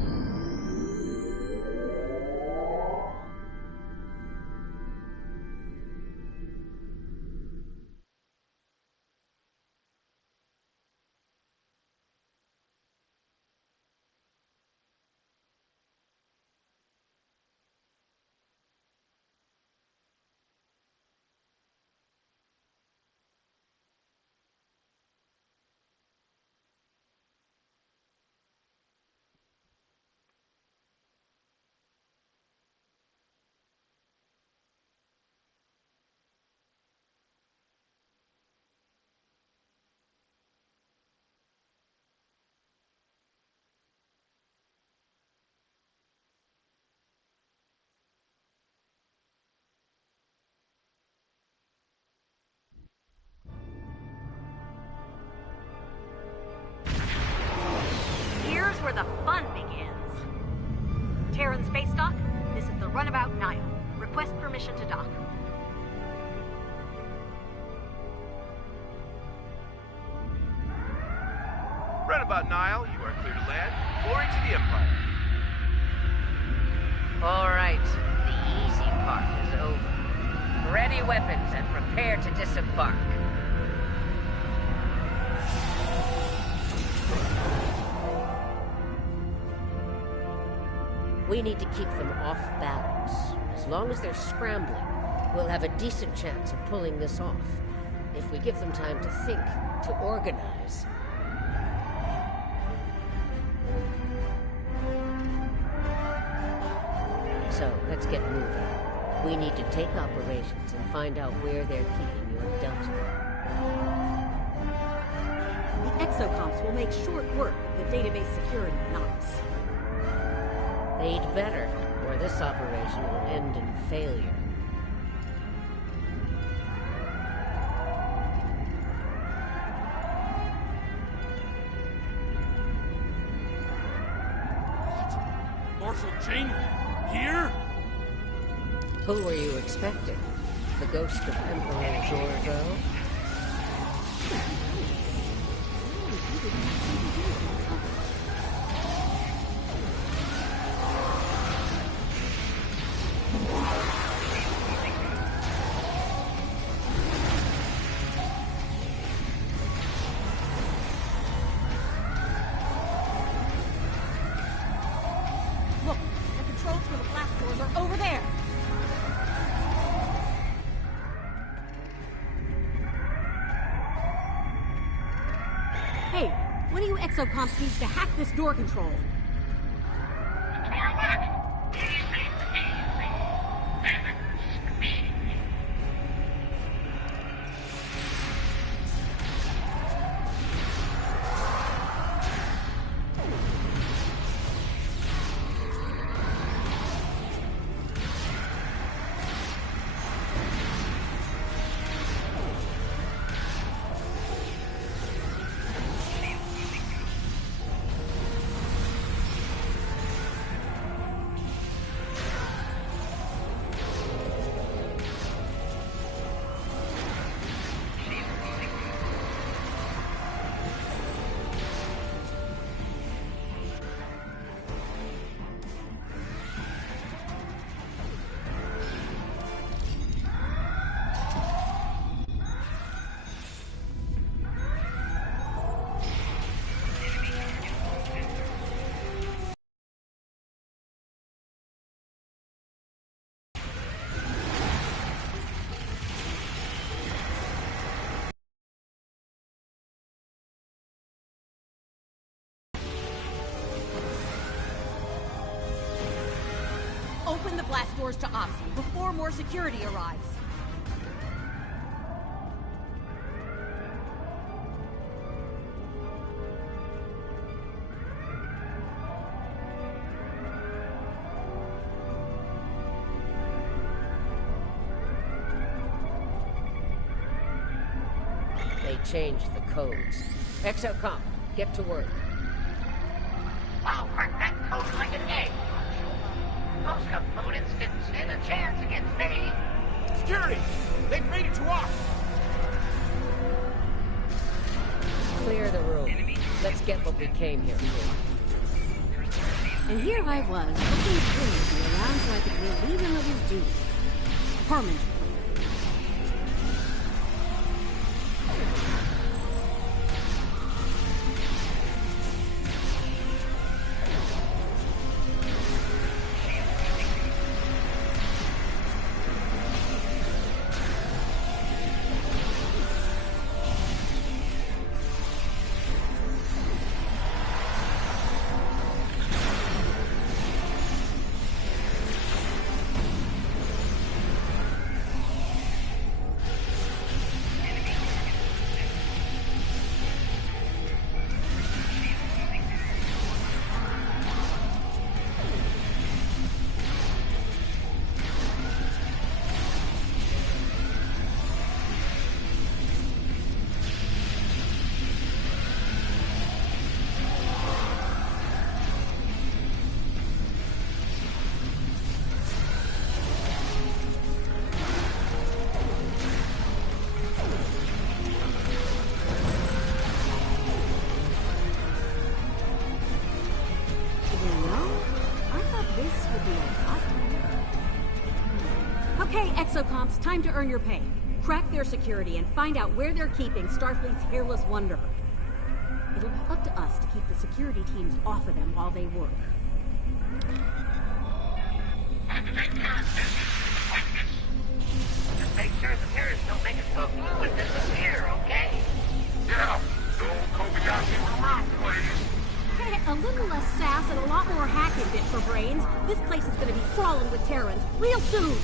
Where the fun begins. Terran space dock, this is the runabout Nile. Request permission to dock. Runabout Nile, you are clear to land. Glory to the Empire. All right, the easy part is over. Ready weapons and prepare to disembark. We need to keep them off balance. As long as they're scrambling, we'll have a decent chance of pulling this off. If we give them time to think, to organize. So, let's get moving. We need to take operations and find out where they're keeping your Delta. The exocomps will make short work of the database security knobs. They'd better, or this operation will end in failure. Marshal Janeway? Here? Who were you expecting? The ghost of Emperor Zorgo? Look, the controls for the blast doors are over there. Hey, one of you exocomps needs to hack this door control. Open the blast doors to Opsi before more security arrives. They changed the codes. Exocomp, get to work. I'll crack that code like an egg. Those components didn't stand a chance against me. Security! They've made it to us! Clear the room. Let's get what we came here for. And here I was, looking brilliantly around so I could relieve him of his duty. Permanently. Okay, exocomps, time to earn your pay. Crack their security and find out where they're keeping Starfleet's Hairless Wonder. It'll be up to us to keep the security teams off of them while they work. Thank God this is like this. Just make sure the Terrans don't make us go blue and disappear, okay? Yeah. Don't Kobayashi around, please. Hey, a little less sass and a lot more hacking bit for brains. This place is gonna be crawling with Terrans real soon.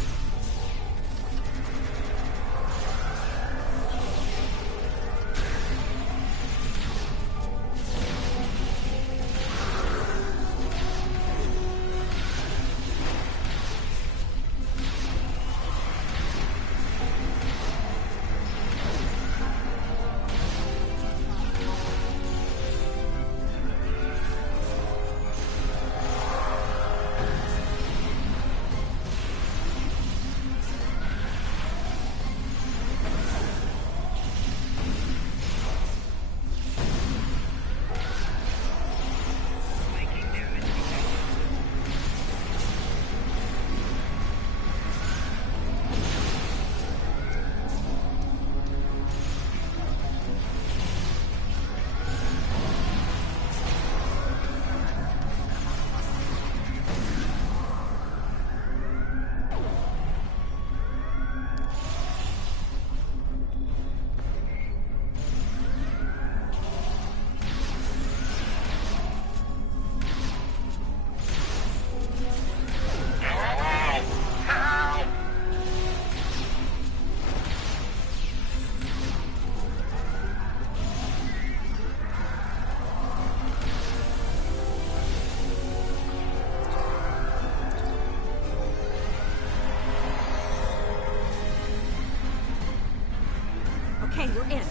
Okay, we're in.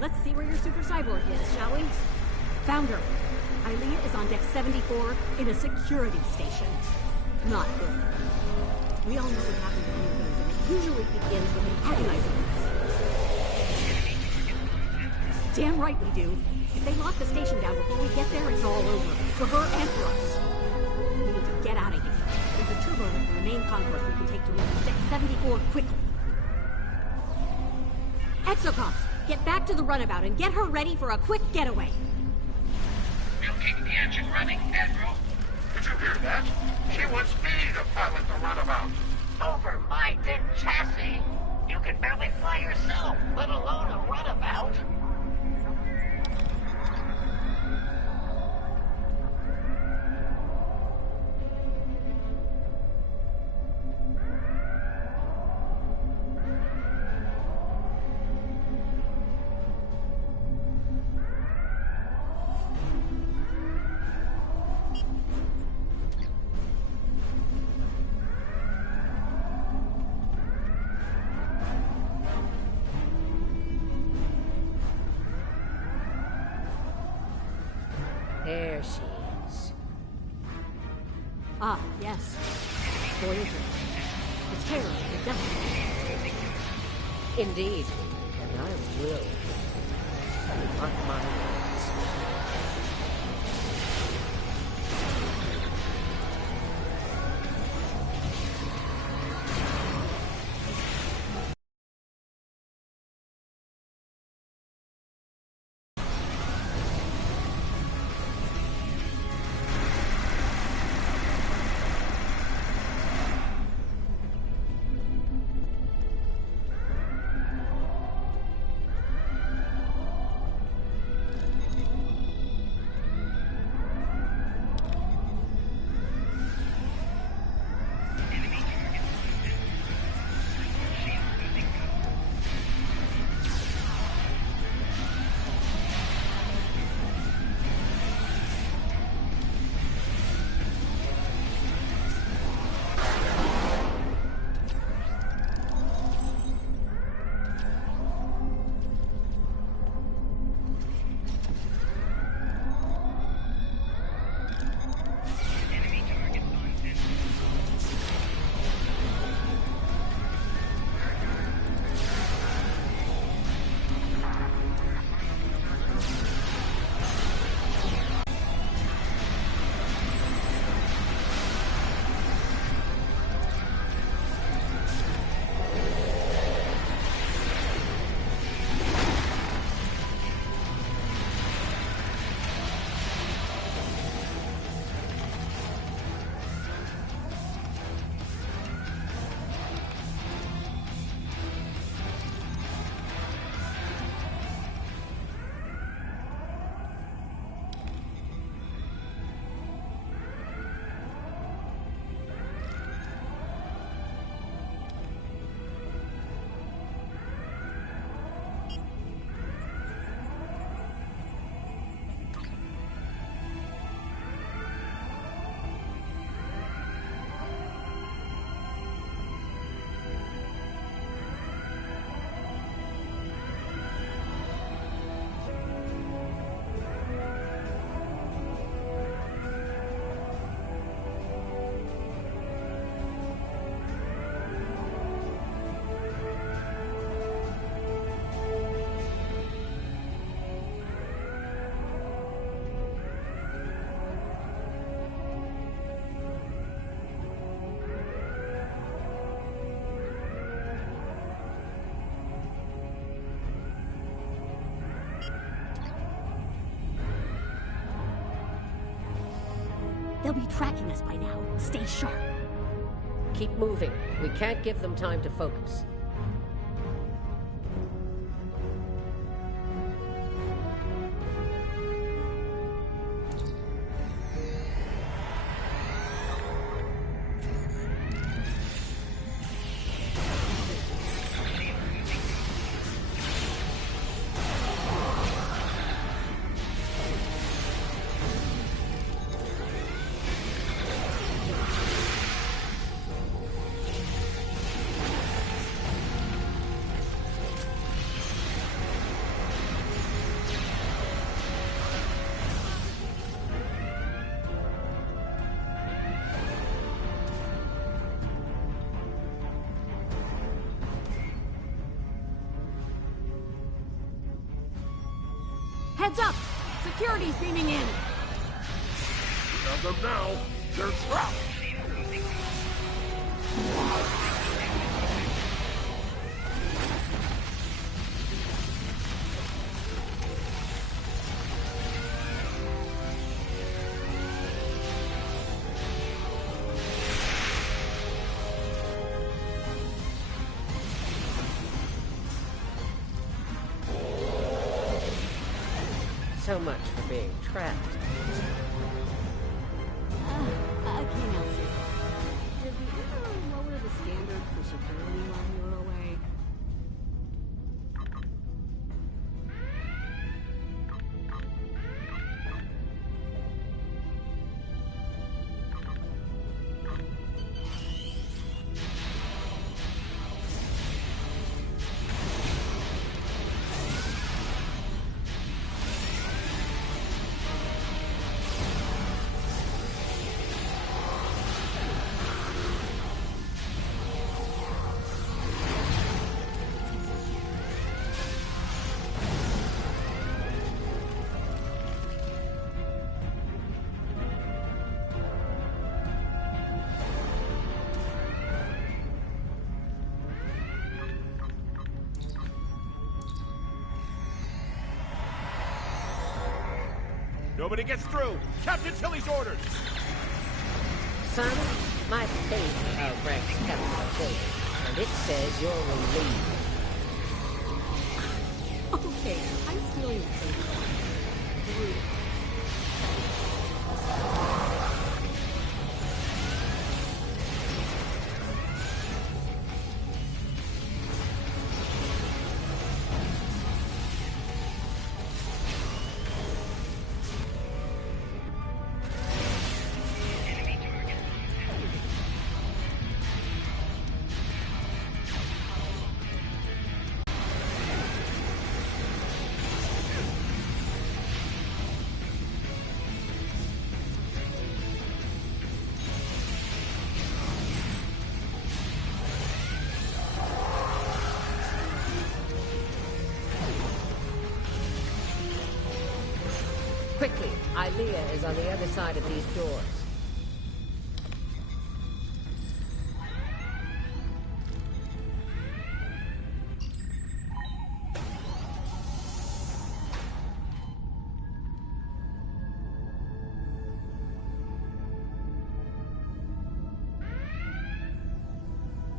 Let's see where your super cyborg is, shall we? Found her. Eileen is on deck 74 in a security station. Not good. We all know what happens when you lose, and it usually begins with an agonizing loss. Damn right we do. If they lock the station down before we get there, it's all over. For her and for us. We need to get out of here. There's a turbo lift from the main concourse we can take to reach deck 74 quickly. Exocops, get back to the runabout and get her ready for a quick getaway. We'll keep the engine running, Admiral. Did you hear that? She wants me to pilot the runabout. Over my dead chassis? You can barely fly yourself, let alone a runabout. There she is. Ah, yes. Voyager. The terror of the dust. Indeed. And I will. Mark my words. They'll be tracking us by now. Stay sharp. Keep moving. We can't give them time to focus. Heads up! Security's beaming in! We have them now. They're trapped. So much for being trapped. King Elsie, did the Emperor lower the standard for security while we were away? Nobody gets through! Captain Tilly's orders! Son, my faith outranks Captain Tilly, and it says you're relieved. Okay, I'm stealing the thing. Rude. Quickly, Ilea is on the other side of these doors.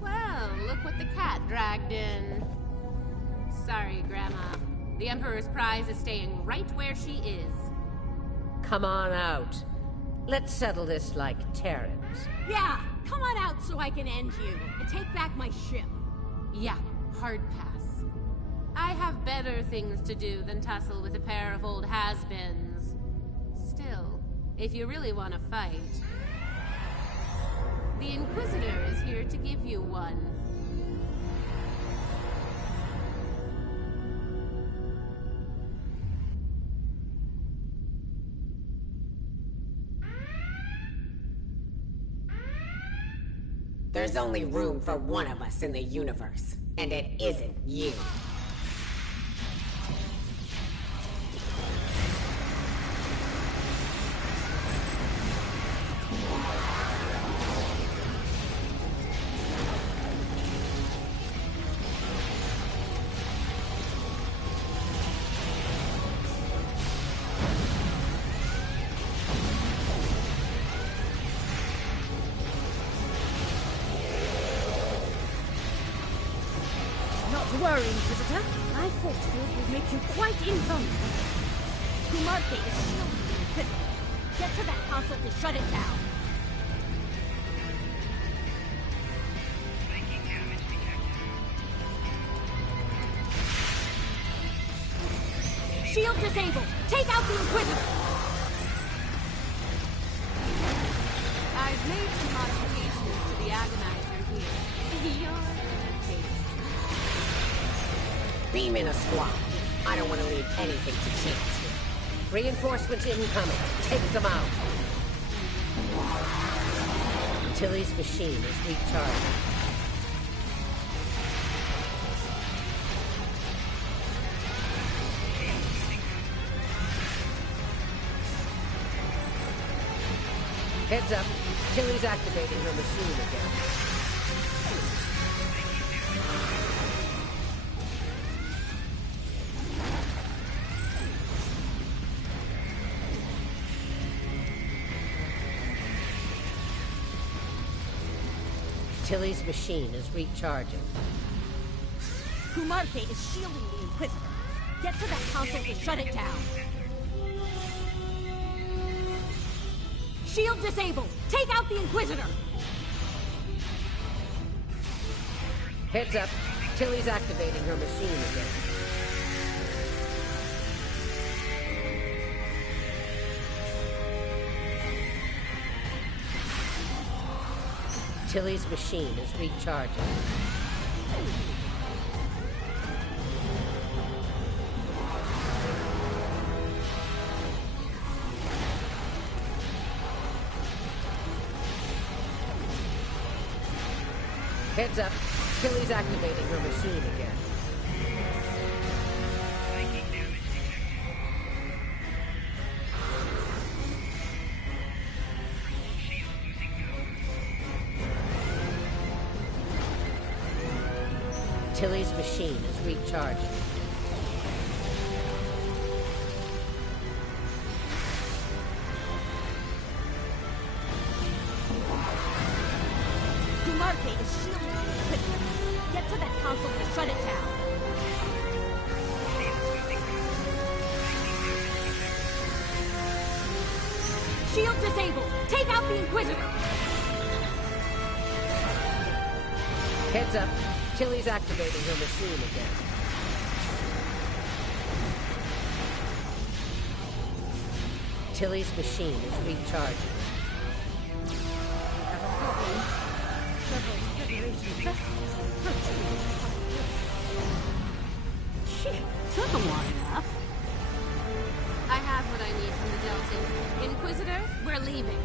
Well, look what the cat dragged in. Sorry, Grandma. The Emperor's prize is staying right where she is. Come on out. Let's settle this like Terrans. Yeah, come on out so I can end you and take back my ship. Yeah, hard pass. I have better things to do than tussle with a pair of old has-beens. Still, if you really want to fight, the Inquisitor is here to give you one. There's only room for one of us in the universe, and it isn't you. worry, Inquisitor. My force field will make you quite invulnerable. Kumarte is shielding the Inquisitor. Get to that console to shut it down. Shield disabled! Take out the Inquisitor! I've made some modifications to the Agonizer here. You're entertaining. Beam in a squad. I don't want to leave anything to chance here. Reinforcements incoming. Take them out. Tilly's machine is recharging. Heads up. Tilly's activating her machine again. Tilly's machine is recharging. Kumarte is shielding the Inquisitor. Get to that console to shut it down. Shield disabled! Take out the Inquisitor! Heads up. Tilly's activating her machine again. Tilly's machine is recharging. Heads up. Tilly's activating her machine again. Tilly's machine is recharging. Kumarte is shielding the Inquisitor. Get to that console to shut it down. Shield disabled! Take out the Inquisitor! Heads up. Tilly's activating her machine again. Tilly's machine is recharging. Took them long enough. I have what I need from the Delta. Inquisitor, we're leaving.